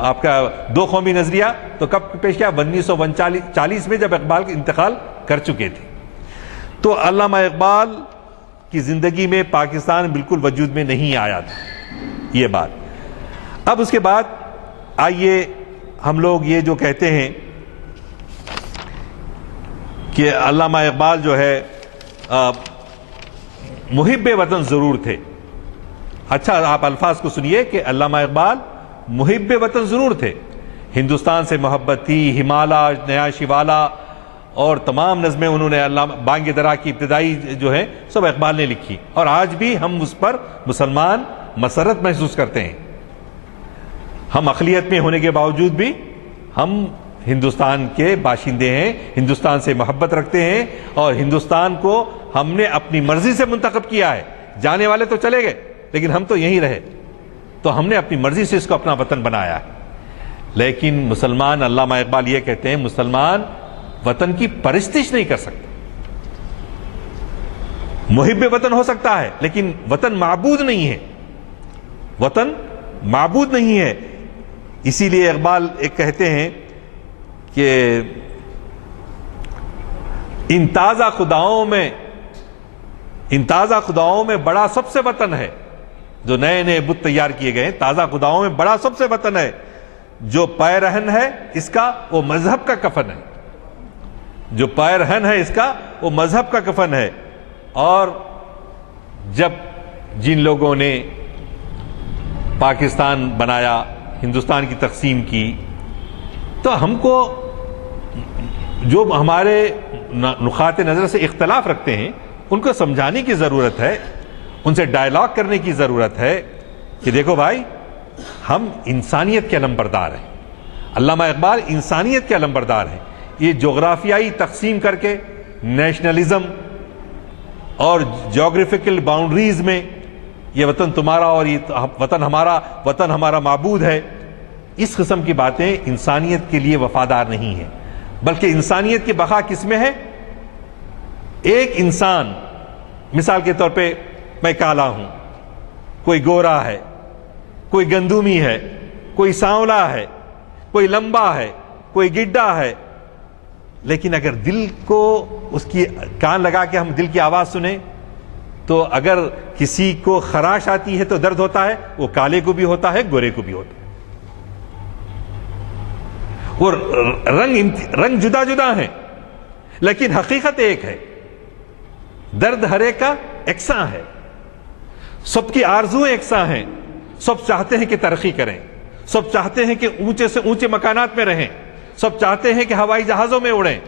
آپ کا دو قومی نظریہ، تو کب پیش کیا؟ 1940 میں، جب اقبال انتقال کر چکے تھے۔ تو علامہ اقبال کی زندگی میں پاکستان بالکل وجود میں نہیں آیا تھا، یہ بات۔ اب اس کے بعد آئیے ہم لوگ یہ جو کہتے ہیں کہ علامہ اقبال جو ہے محب وطن ضرور تھے۔ اچھا، آپ الفاظ کو سنیے کہ علامہ اقبال محب وطن ضرور تھے، ہندوستان سے محبت تھی، ہمالا، نیا شیوالا اور تمام نظمیں انہوں نے بانگ درا کی ابتدائی جو ہے سب اقبال نے لکھی، اور آج بھی ہم اس پر مسلمان مسرت محسوس کرتے ہیں۔ ہم اقلیت میں ہونے کے باوجود بھی ہم ہندوستان کے باشندے ہیں، ہندوستان سے محبت رکھتے ہیں، اور ہندوستان کو ہم نے اپنی مرضی سے منتخب کیا ہے۔ جانے والے تو چلے گئے لیکن ہم تو یہیں رہے، تو ہم نے اپنی مرضی سے اس کو اپنا وطن بنایا ہے۔ لیکن مسلمان، علامہ اقبال یہ کہتے ہیں، مسلمان وطن کی پرستش نہیں کر سکتا۔ محب وطن ہو سکتا ہے لیکن وطن معبود نہیں ہے، وطن معبود نہیں ہے۔ اسی لیے اقبال ایک کہتے ہیں کہ ان تازہ خداؤں میں بڑا سب سے وطن ہے، جو نئے نئے بت تیار کیے گئے ہیں، تازہ خداؤں میں بڑا سب سے وطن ہے، جو پے رہن ہے اس کا وہ مذہب کا کفن ہے، جو پے رہن ہے اس کا وہ مذہب کا کفن ہے۔ اور جب جن لوگوں نے پاکستان بنایا، ہندوستان کی تقسیم کی، تو ہم کو جو ہمارے نقاط نظر سے اختلاف رکھتے ہیں ان کو سمجھانے کی ضرورت ہے، ان سے ڈائلاگ کرنے کی ضرورت ہے کہ دیکھو بھائی، ہم انسانیت کے علمبردار ہیں۔ علامہ اقبال انسانیت کے علمبردار ہیں۔ یہ جغرافیائی تقسیم کر کے، نیشنلزم اور جیوگرافیکل باؤنڈریز میں یہ وطن تمہارا اور یہ وطن ہمارا معبود ہے، اس قسم کی باتیں انسانیت کے لیے وفادار نہیں ہیں، بلکہ انسانیت کی بقا کس میں ہے؟ ایک انسان، مثال کے طور پہ میں کالا ہوں، کوئی گورا ہے، کوئی گندومی ہے، کوئی سانولا ہے، کوئی لمبا ہے، کوئی گڈھا ہے، لیکن اگر دل کو اس کی کان لگا کے ہم دل کی آواز سنیں تو اگر کسی کو خراش آتی ہے تو درد ہوتا ہے، وہ کالے کو بھی ہوتا ہے، گورے کو بھی ہوتا ہے۔ اور رنگ جدا جدا ہیں لیکن حقیقت ایک ہے، درد ہر ایک کا یکساں ہے، سب کی آرزویں یکساں ہیں، سب چاہتے ہیں کہ ترقی کریں، سب چاہتے ہیں کہ اونچے سے اونچے مکانات میں رہیں، سب چاہتے ہیں کہ ہوائی جہازوں میں اڑیں،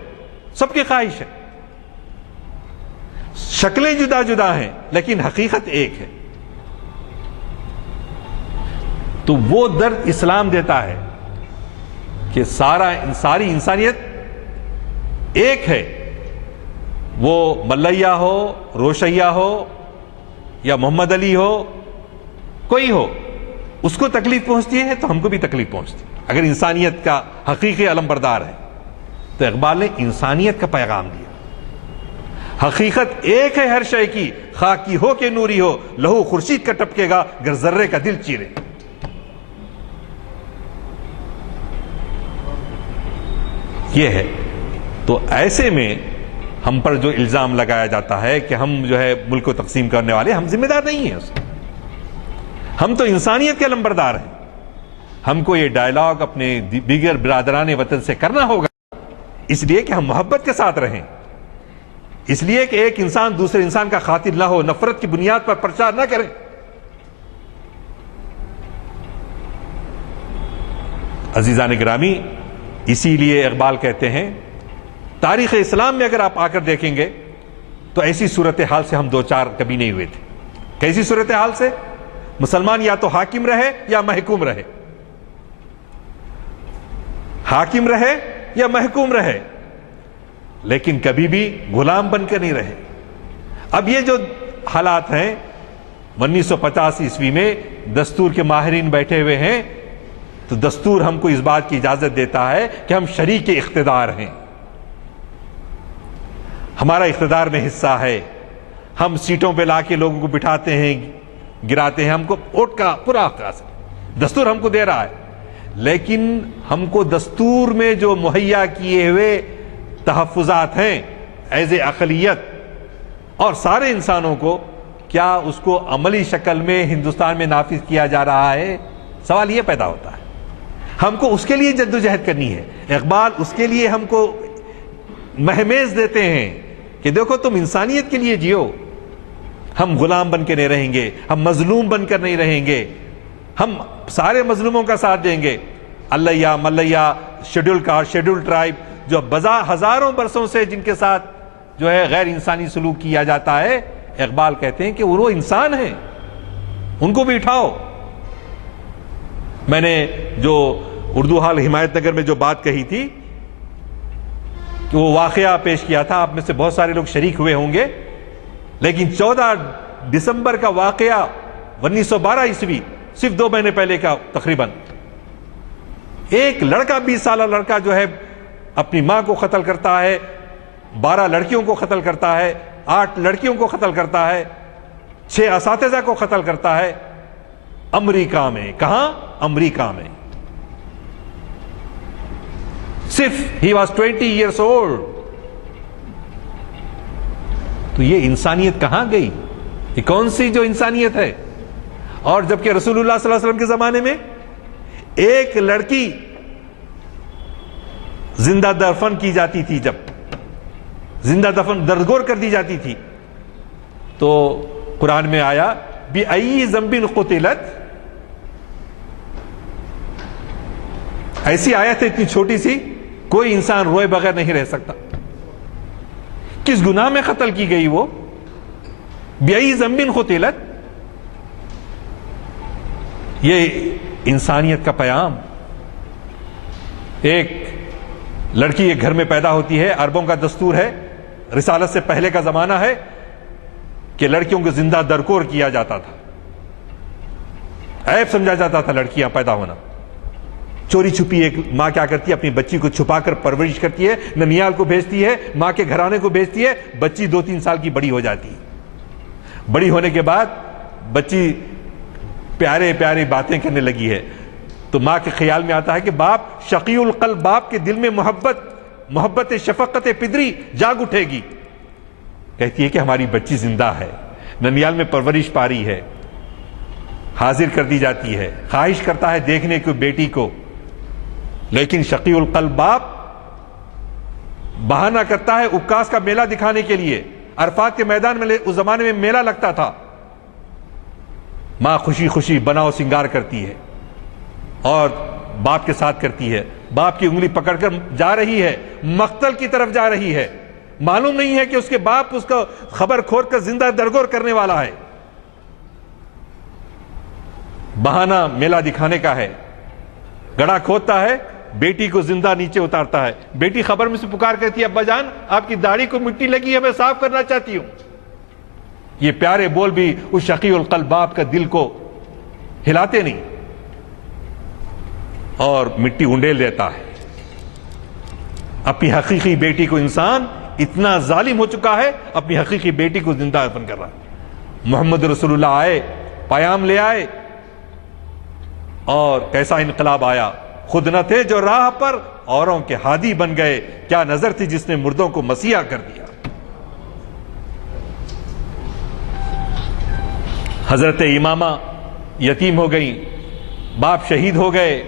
سب کی خواہش ہے، شکلیں جدا جدا ہیں لیکن حقیقت ایک ہے۔ تو وہ درد اسلام دیتا ہے کہ ساری انسانیت ایک ہے، وہ ملیا ہو، روشیا ہو یا محمد علی ہو، کوئی ہو، اس کو تکلیف پہنچتی ہے تو ہم کو بھی تکلیف پہنچتی ہے اگر انسانیت کا حقیقی علمبردار ہے۔ تو اقبال نے انسانیت کا پیغام دیا، حقیقت ایک ہے ہر شے کی، خاک کی ہو کہ نوری ہو، لہو خورشید کا ٹپکے گا گر ذرے کا دل چیرے۔ یہ ہے۔ تو ایسے میں ہم پر جو الزام لگایا جاتا ہے کہ ہم جو ہے ملک کو تقسیم کرنے والے، ہم ذمہ دار نہیں ہیں اس میں، ہم تو انسانیت کے علمبردار ہیں۔ ہم کو یہ ڈائلاگ اپنے دیگر برادران وطن سے کرنا ہوگا، اس لیے کہ ہم محبت کے ساتھ رہیں، اس لیے کہ ایک انسان دوسرے انسان کا قاتل نہ ہو، نفرت کی بنیاد پر پرچار نہ کرے۔ عزیزان گرامی، اسی لیے اقبال کہتے ہیں تاریخ اسلام میں اگر آپ آ کر دیکھیں گے تو ایسی صورتحال سے ہم دو چار کبھی نہیں ہوئے تھے۔ کیسی صورتحال سے؟ مسلمان یا تو حاکم رہے یا محکوم رہے، حاکم رہے یا محکوم رہے، لیکن کبھی بھی غلام بن کے نہیں رہے۔ اب یہ جو حالات ہیں، 1950 عیسوی میں دستور کے ماہرین بیٹھے ہوئے ہیں، تو دستور ہم کو اس بات کی اجازت دیتا ہے کہ ہم شریک اقتدار ہیں، ہمارا اقتدار میں حصہ ہے، ہم سیٹوں پہ لا کے لوگوں کو بٹھاتے ہیں، گراتے ہیں، ہم کو ووٹ کا پورا حق دستور ہم کو دے رہا ہے۔ لیکن ہم کو دستور میں جو مہیا کیے ہوئے تحفظات ہیں ایز اے اقلیت اور سارے انسانوں کو، کیا اس کو عملی شکل میں ہندوستان میں نافذ کیا جا رہا ہے؟ سوال یہ پیدا ہوتا ہے۔ ہم کو اس کے لیے جدوجہد کرنی ہے۔ اقبال اس کے لیے ہم کو مہمیز دیتے ہیں کہ دیکھو تم انسانیت کے لیے جیو، ہم غلام بن کے نہیں رہیں گے، ہم مظلوم بن کر نہیں رہیں گے، ہم سارے مظلوموں کا ساتھ دیں گے۔ اللہ ملیا، شیڈول کاسٹ، شیڈول ٹرائب، جو ہزاروں برسوں سے جن کے ساتھ جو ہے غیر انسانی سلوک کیا جاتا ہے، اقبال کہتے ہیں کہ وہ انسان ہیں، ان کو بھی اٹھاؤ۔ میں نے جو اردو ہال حمایت نگر میں جو بات کہی تھی کہ وہ واقعہ پیش کیا تھا، آپ میں سے بہت سارے لوگ شریک ہوئے ہوں گے، لیکن 14 دسمبر کا واقعہ 1912 عیسوی، صرف 2 مہینے پہلے کا تقریباً، ایک لڑکا 20 سالہ لڑکا جو ہے اپنی ماں کو قتل کرتا ہے، 12 لڑکیوں کو قتل کرتا ہے، 8 لڑکیوں کو قتل کرتا ہے، 6 اساتذہ کو قتل کرتا ہے، امریکہ میں۔ کہاں؟ امریکہ میں۔ صرف he was 20 years old۔ تو یہ انسانیت کہاں گئی؟ یہ کون سی جو انسانیت ہے؟ اور جبکہ رسول اللہ صلی اللہ علیہ وسلم کے زمانے میں ایک لڑکی زندہ دفن کی جاتی تھی، جب زندہ دفن درگور کر دی جاتی تھی، تو قرآن میں آیا بِأَيِّ ذَنبٍ قُتِلَتْ۔ ایسی آیت ہے اتنی چھوٹی سی، کوئی انسان روئے بغیر نہیں رہ سکتا۔ کس گناہ میں قتل کی گئی وہ؟ بِأَيِّ ذَنبٍ قُتِلَتْ۔ یہ انسانیت کا پیام۔ ایک لڑکی ایک گھر میں پیدا ہوتی ہے، عربوں کا دستور ہے، رسالت سے پہلے کا زمانہ ہے کہ لڑکیوں کو زندہ درکور کیا جاتا تھا، عیب سمجھا جاتا تھا لڑکیاں پیدا ہونا۔ چوری چھپی ایک ماں کیا کرتی ہے، اپنی بچی کو چھپا کر پرورش کرتی ہے، ننیال کو بھیجتی ہے، ماں کے گھرانے کو بھیجتی ہے، بچی 2-3 سال کی بڑی ہو جاتی ہے۔ بڑی ہونے کے بعد بچی پیارے پیارے باتیں کرنے لگی ہے، تو ماں کے خیال میں آتا ہے کہ باپ شقی القلب، باپ کے دل میں محبت شفقت پدری جاگ اٹھے گی۔ کہتی ہے کہ ہماری بچی زندہ ہے، ننیال میں پرورش پا رہی ہے، حاضر کر دی جاتی ہے، خواہش کرتا ہے دیکھنے کو بیٹی کو، لیکن شقی القلب باپ بہانہ کرتا ہے عکاس کا میلہ دکھانے کے لیے۔ عرفات کے میدان میں اس زمانے میں میلہ لگتا تھا، ماں خوشی خوشی بناؤ سنگار کرتی ہے اور باپ کے ساتھ کرتی ہے، باپ کی انگلی پکڑ کر جا رہی ہے، مقتل کی طرف جا رہی ہے، معلوم نہیں ہے کہ اس کے باپ اس کو خبر کھول کر زندہ درگور کرنے والا ہے۔ بہانہ میلہ دکھانے کا ہے، گڑھا کھودتا ہے، بیٹی کو زندہ نیچے اتارتا ہے، بیٹی خبر میں سے پکار کہتی ہے ابا جان آپ کی داڑھی کو مٹی لگی ہے، میں صاف کرنا چاہتی ہوں۔ یہ پیارے بول بھی اس شقی القلب باپ کا دل کو ہلاتے نہیں، اور مٹی انڈیل دیتا ہے۔ اپنی حقیقی بیٹی کو انسان اتنا ظالم ہو چکا ہے، اپنی حقیقی بیٹی کو زندہ دفن کر رہا ہے۔ محمد رسول اللہ آئے، پیام لے آئے، اور کیسا انقلاب آیا۔ خود نہ تھے جو راہ پر اوروں کے ہادی بن گئے، کیا نظر تھی جس نے مردوں کو مسیحا کر دیا۔ حضرت امامہ یتیم ہو گئی، باپ شہید ہو گئے۔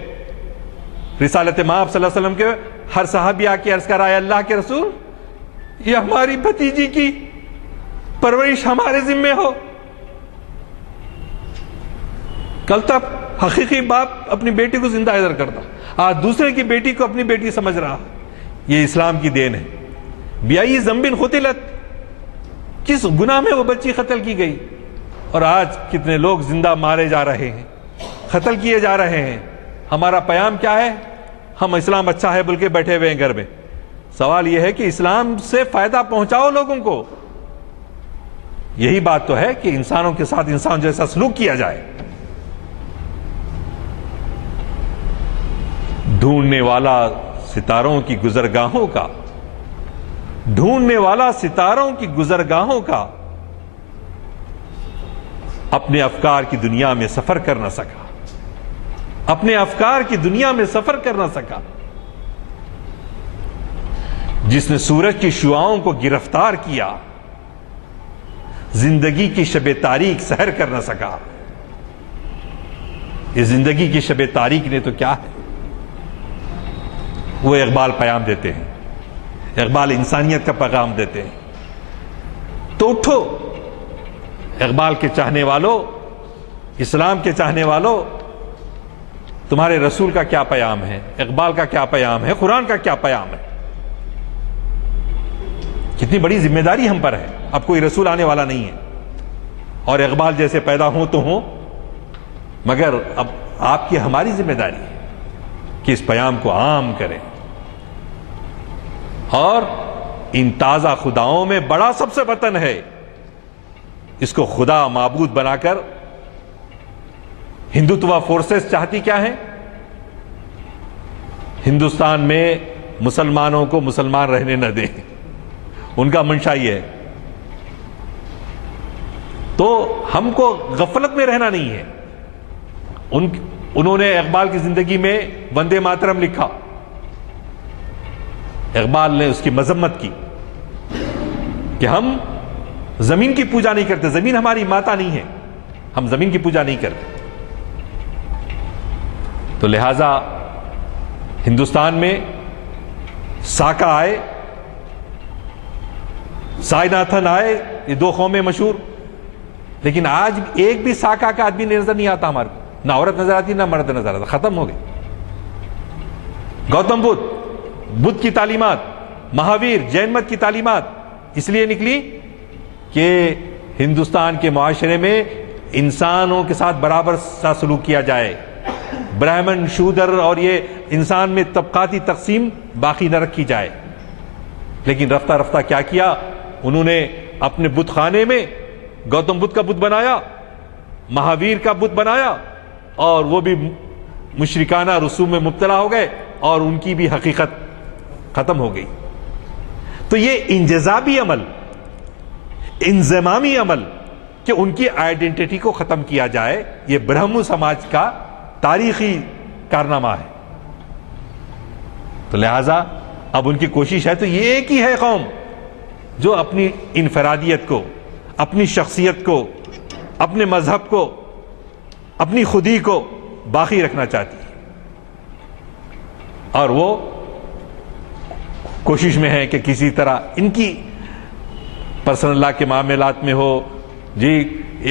رسالت مآب صلی اللہ علیہ وسلم کے ہر صحابی آ کے عرض کر آئے اللہ کے رسول یہ ہماری بھتیجی کی پرورش ہمارے ذمے ہو۔ کل تک حقیقی باپ اپنی بیٹی کو زندہ حاضر کرتا، آج دوسرے کی بیٹی کو اپنی بیٹی سمجھ رہا۔ یہ اسلام کی دین ہے۔ بِأَيِّ ذَنبٍ قُتِلَتْ، کس گناہ میں وہ بچی قتل کی گئی، اور آج کتنے لوگ زندہ مارے جا رہے ہیں، قتل کیے جا رہے ہیں۔ ہمارا پیام کیا ہے؟ ہم اسلام اچھا ہے بول کے بیٹھے ہوئے ہیں گھر میں۔ سوال یہ ہے کہ اسلام سے فائدہ پہنچاؤ لوگوں کو۔ یہی بات تو ہے کہ انسانوں کے ساتھ انسان جیسا سلوک کیا جائے۔ ڈھونڈنے والا ستاروں کی گزرگاہوں کا، ڈھونڈنے والا ستاروں کی گزرگاہوں کا اپنے افکار کی دنیا میں سفر کر نہ سکا، اپنے افکار کی دنیا میں سفر کر نہ سکا۔ جس نے سورج کی شعاؤں کو گرفتار کیا، زندگی کی شب تاریک سحر کر نہ سکا۔ یہ زندگی کی شب تاریک نے تو کیا ہے؟ وہ اقبال پیام دیتے ہیں، اقبال انسانیت کا پیغام دیتے ہیں۔ تو اٹھو اقبال کے چاہنے والوں، اسلام کے چاہنے والوں، تمہارے رسول کا کیا پیام ہے، اقبال کا کیا پیام ہے، قرآن کا کیا پیام ہے۔ کتنی بڑی ذمہ داری ہم پر ہے۔ اب کوئی رسول آنے والا نہیں ہے، اور اقبال جیسے پیدا ہوں تو ہوں، مگر اب آپ کی ہماری ذمہ داری ہے کہ اس پیام کو عام کریں، اور ان تازہ خداؤں میں بڑا سب سے وطن ہے، اس کو خدا معبود بنا کر ہندوتوا فورسز چاہتی کیا ہے؟ ہندوستان میں مسلمانوں کو مسلمان رہنے نہ دیں، ان کا منشا یہ ہے۔ تو ہم کو غفلت میں رہنا نہیں ہے۔ انہوں نے اقبال کی زندگی میں وندے ماترم لکھا، اقبال نے اس کی مذمت کی کہ ہم زمین کی پوجا نہیں کرتے، زمین ہماری ماتا نہیں ہے، ہم زمین کی پوجا نہیں کرتے۔ تو لہذا ہندوستان میں ساکا آئے، سائی ناتھن آئے، یہ دو قومیں مشہور، لیکن آج ایک بھی ساکا کا آدمی نظر نہیں آتا ہمارے کو، نہ عورت نظر آتی نہ مرد نظر آتا، ختم ہو گئے۔ گوتم بدھ کی تعلیمات، مہاویر، جین مت کی تعلیمات اس لیے نکلی کہ ہندوستان کے معاشرے میں انسانوں کے ساتھ برابر سا سلوک کیا جائے، برہمن، شودر اور یہ انسان میں طبقاتی تقسیم باقی نہ رکھی جائے۔ لیکن رفتہ رفتہ کیا کیا انہوں نے؟ اپنے بت خانے میں گوتم بدھ کا بت بنایا، مہاویر کا بت بنایا، اور وہ بھی مشرکانہ رسوم میں مبتلا ہو گئے، اور ان کی بھی حقیقت ختم ہو گئی۔ تو یہ انجذابی عمل، انضمامی عمل کہ ان کی آئیڈینٹی کو ختم کیا جائے، یہ برہمو سماج کا تاریخی کارنامہ ہے۔ تو لہذا اب ان کی کوشش ہے، تو یہ ایک ہی ہے قوم جو اپنی انفرادیت کو، اپنی شخصیت کو، اپنے مذہب کو، اپنی خودی کو باقی رکھنا چاہتی ہے، اور وہ کوشش میں ہے کہ کسی طرح ان کی پرسنل لا کے معاملات میں ہو جی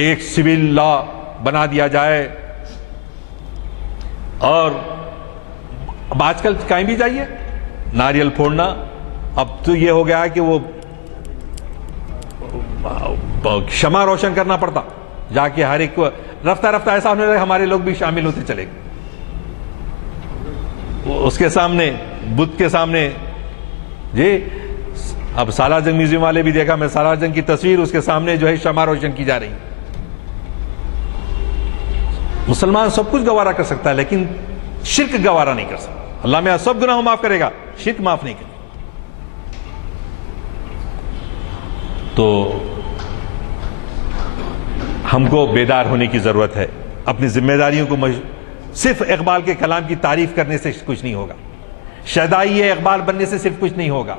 ایک سول لا بنا دیا جائے۔ اور اب آج کل کہیں بھی جائیے ناریل پھوڑنا اب تو یہ ہو گیا ہے کہ وہ شمع روشن کرنا پڑتا، جا کے ہر ایک کو رفتہ رفتہ ایسا ہونے لگا ہمارے لوگ بھی شامل ہوتے چلے گئے۔ اس کے سامنے، بدھ کے سامنے جی اب سالار جنگ میوزیم والے بھی دیکھا میں، سالار جنگ کی تصویر اس کے سامنے جو ہے شمع روشن کی جا رہی۔ مسلمان سب کچھ گوارا کر سکتا ہے لیکن شرک گوارا نہیں کر سکتا۔ اللہ میں سب گناہ معاف کرے گا، شرک معاف نہیں کرے گا۔ تو ہم کو بیدار ہونے کی ضرورت ہے، اپنی ذمہ داریوں کو صرف اقبال کے کلام کی تعریف کرنے سے کچھ نہیں ہوگا، شیدائی اقبال بننے سے صرف کچھ نہیں ہوگا،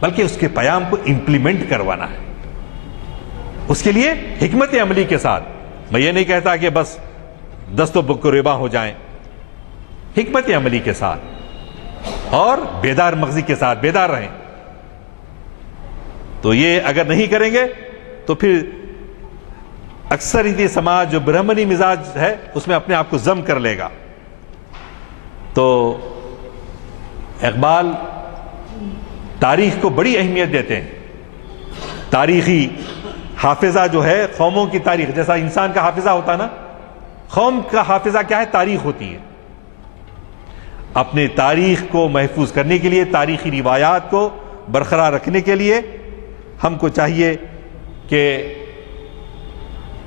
بلکہ اس کے پیام کو امپلیمنٹ کروانا ہے۔ اس کے لیے حکمت عملی کے ساتھ، میں یہ نہیں کہتا کہ بس دست و بکریباں ہو جائیں، حکمت عملی کے ساتھ اور بیدار مغزی کے ساتھ بیدار رہیں۔ تو یہ اگر نہیں کریں گے تو پھر اکثریتی سماج جو برہمنی مزاج ہے اس میں اپنے آپ کو ضم کر لے گا۔ تو اقبال تاریخ کو بڑی اہمیت دیتے ہیں، تاریخی حافظہ جو ہے قوموں کی تاریخ، جیسا انسان کا حافظہ ہوتا ہے نا، قوم کا حافظہ کیا ہے؟ تاریخ ہوتی ہے۔ اپنے تاریخ کو محفوظ کرنے کے لیے، تاریخی روایات کو برقرار رکھنے کے لیے ہم کو چاہیے کہ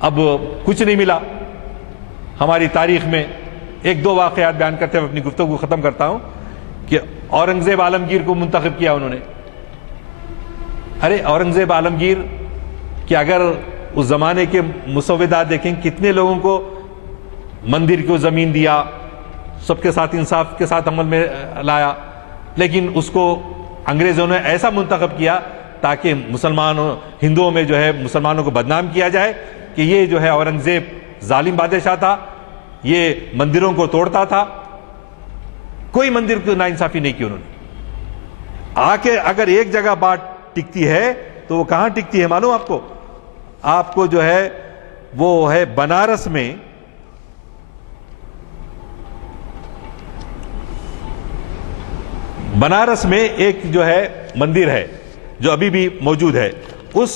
اب کچھ نہیں ملا ہماری تاریخ میں۔ ایک دو واقعات بیان کرتے ہوئے اپنی گفتگو کو ختم کرتا ہوں کہ اورنگزیب عالمگیر کو منتخب کیا انہوں نے۔ ارے اورنگزیب عالمگیر کہ اگر اس زمانے کے مسودات دیکھیں کتنے لوگوں کو مندر کو زمین دیا، سب کے ساتھ انصاف کے ساتھ عمل میں لایا، لیکن اس کو انگریزوں نے ایسا منتخب کیا تاکہ مسلمانوں، ہندوؤں میں جو ہے مسلمانوں کو بدنام کیا جائے کہ یہ جو ہے اورنگزیب ظالم بادشاہ تھا، یہ مندروں کو توڑتا تھا۔ کوئی مندر کو ناانصافی نہیں کی انہوں نے۔ آ کے اگر ایک جگہ بات ٹکتی ہے تو وہ کہاں ٹکتی ہے معلوم آپ کو؟ آپ کو جو ہے وہ ہے بنارس میں، بنارس میں ایک جو ہے مندر ہے جو ابھی بھی موجود ہے، اس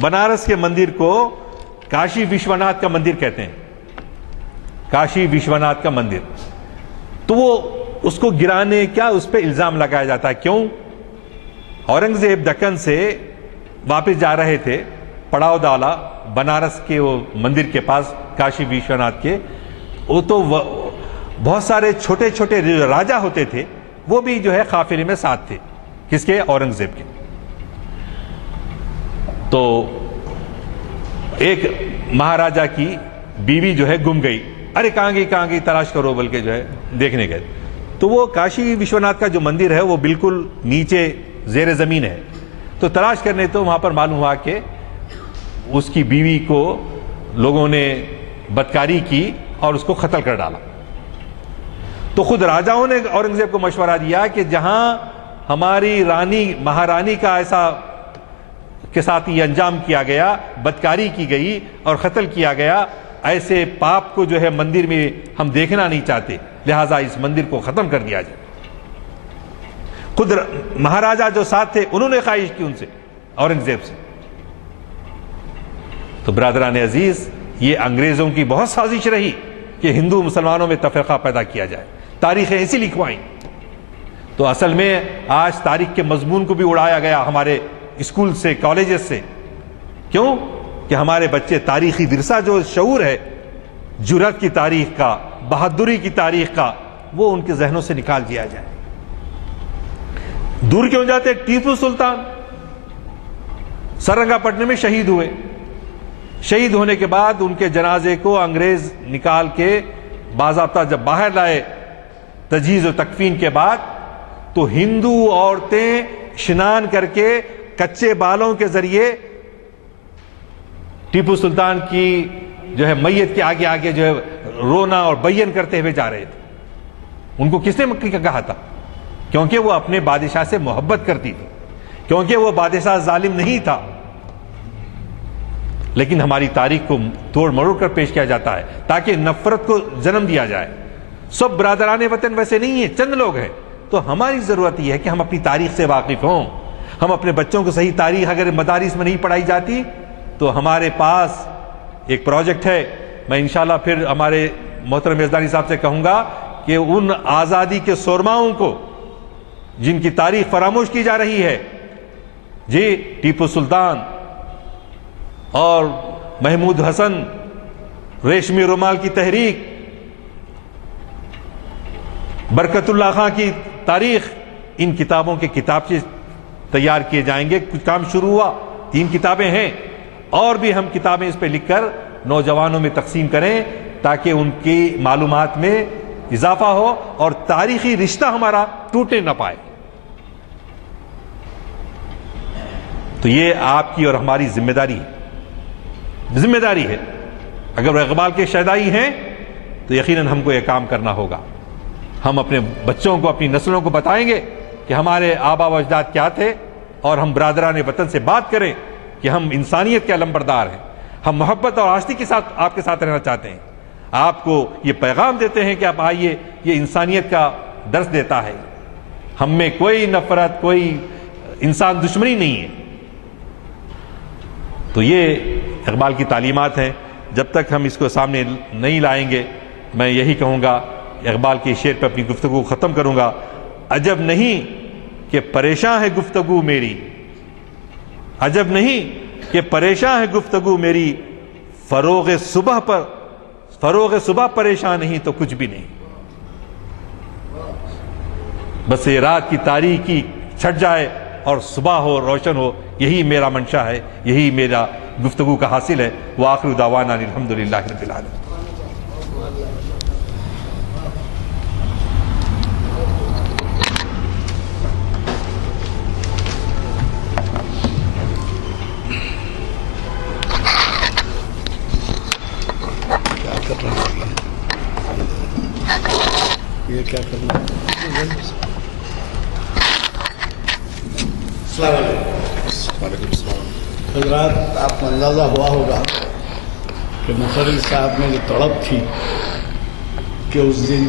بنارس کے مندر کو کاشی وشوناتھ کا مندر کہتے ہیں۔ کاشی وشوناتھ کا مندر. تو وہ اس کو گرانے کا اس پہ الزام لگایا جاتا ہے. کیوں؟ اورنگزیب دکن سے واپس جا رہے تھے, پڑاؤ ڈالا بنارس کے وہ مندر کے پاس کاشی وشوناتھ کے. وہ تو بہت سارے چھوٹے چھوٹے راجہ ہوتے تھے, وہ بھی جو ہے قافلے میں ساتھ تھے. کس کے؟ اورنگزیب کے. تو ایک مہاراجہ کی بیوی جو ہے گم گئی. ارے کہاں گئی تلاش کرو بول کے جو ہے دیکھنے گئے. تو وہ کاشی وشوناتھ کا جو مندر ہے وہ بالکل نیچے زیر زمین ہے. تو تلاش کرنے تو وہاں پر معلوم ہوا کہ اس کی بیوی کو لوگوں نے بدکاری کی اور اس کو قتل کر ڈالا. تو خود راجاؤں نے اورنگزیب کو مشورہ دیا کہ جہاں ہماری مہارانی کا ایسا کے ساتھ یہ انجام کیا گیا, بدکاری کی گئی اور قتل کیا گیا, ایسے پاپ کو جو ہے مندر میں ہم دیکھنا نہیں چاہتے, لہٰذا اس مندر کو ختم کر دیا جائے. خود مہاراجہ جو ساتھ تھے انہوں نے خواہش کی ان سے, اورنگزیب سے. تو برادران عزیز, یہ انگریزوں کی بہت سازش رہی کہ ہندو مسلمانوں میں تفرقہ پیدا کیا جائے, تاریخیں ایسی لکھوائیں. تو اصل میں آج تاریخ کے مضمون کو بھی اڑایا گیا ہمارے اسکول سے, کالجز سے. کیوں؟ کہ ہمارے بچے تاریخی ورثہ جو شعور ہے, جرأت کی تاریخ کا, بہادری کی تاریخ کا, وہ ان کے ذہنوں سے نکال دیا جائے. دور کیوں جاتے؟ ٹیپو سلطان سرنگا پٹنم میں شہید ہوئے. شہید ہونے کے بعد ان کے جنازے کو انگریز نکال کے باضابطہ جب باہر لائے تجہیز و تکفین کے بعد, تو ہندو عورتیں اشنان کر کے کچے بالوں کے ذریعے ٹیپو سلطان کی جو ہے میت کے آگے آگے جو ہے رونا اور بیان کرتے ہوئے جا رہے تھے. ان کو کس نے کہا تھا؟ کیونکہ وہ اپنے بادشاہ سے محبت کرتی تھی, کیونکہ وہ بادشاہ ظالم نہیں تھا. لیکن ہماری تاریخ کو توڑ مروڑ کر پیش کیا جاتا ہے تاکہ نفرت کو جنم دیا جائے. سب برادران وطن ویسے نہیں ہیں, چند لوگ ہیں. تو ہماری ضرورت یہ ہے کہ ہم اپنی تاریخ سے واقف ہوں. ہم اپنے بچوں کو صحیح تاریخ اگر مدارس میں نہیں پڑھائی جاتی تو ہمارے پاس ایک پروجیکٹ ہے. میں انشاءاللہ پھر ہمارے محترم یزدانی صاحب سے کہوں گا کہ ان آزادی کے سورماؤں کو جن کی تاریخ فراموش کی جا رہی ہے, جی ٹیپو سلطان اور محمود حسن, ریشمی رومال کی تحریک, برکت اللہ خان کی تاریخ, ان کتابوں کے کتابچے تیار کیے جائیں گے. کچھ کام شروع ہوا, 3 کتابیں ہیں, اور بھی ہم کتابیں اس پہ لکھ کر نوجوانوں میں تقسیم کریں تاکہ ان کی معلومات میں اضافہ ہو اور تاریخی رشتہ ہمارا ٹوٹنے نہ پائے. تو یہ آپ کی اور ہماری ذمہ داری ہے. اگر وہ اقبال کے شیدائی ہیں تو یقیناً ہم کو یہ کام کرنا ہوگا. ہم اپنے بچوں کو, اپنی نسلوں کو بتائیں گے کہ ہمارے آبا و اجداد کیا تھے, اور ہم برادران وطن سے بات کریں کہ ہم انسانیت کے علمبردار ہیں, ہم محبت اور آشتی کے ساتھ آپ کے ساتھ رہنا چاہتے ہیں. آپ کو یہ پیغام دیتے ہیں کہ آپ آئیے, یہ انسانیت کا درس دیتا ہے. ہم میں کوئی نفرت, کوئی انسان دشمنی نہیں ہے. تو یہ اقبال کی تعلیمات ہیں. جب تک ہم اس کو سامنے نہیں لائیں گے, میں یہی کہوں گا, اقبال کے شعر پہ اپنی گفتگو ختم کروں گا. عجب نہیں کہ پریشاں ہے گفتگو میری, عجب نہیں کہ پریشاں ہے گفتگو میری, فروغ صبح پریشان نہیں تو کچھ بھی نہیں. بس یہ رات کی تاریکی چھٹ جائے اور صبح ہو, روشن ہو, یہی میرا منشا ہے, یہی میرا گفتگو کا حاصل ہے. وآخر دعوانا الحمدللہ رب العالمین. یہ کیا کرنا ہے؟ السلام علیکم. حضرات, آپ کو اندازہ ہوا ہوگا کہ مقرر صاحب میں جو تڑپ تھی کہ اس دن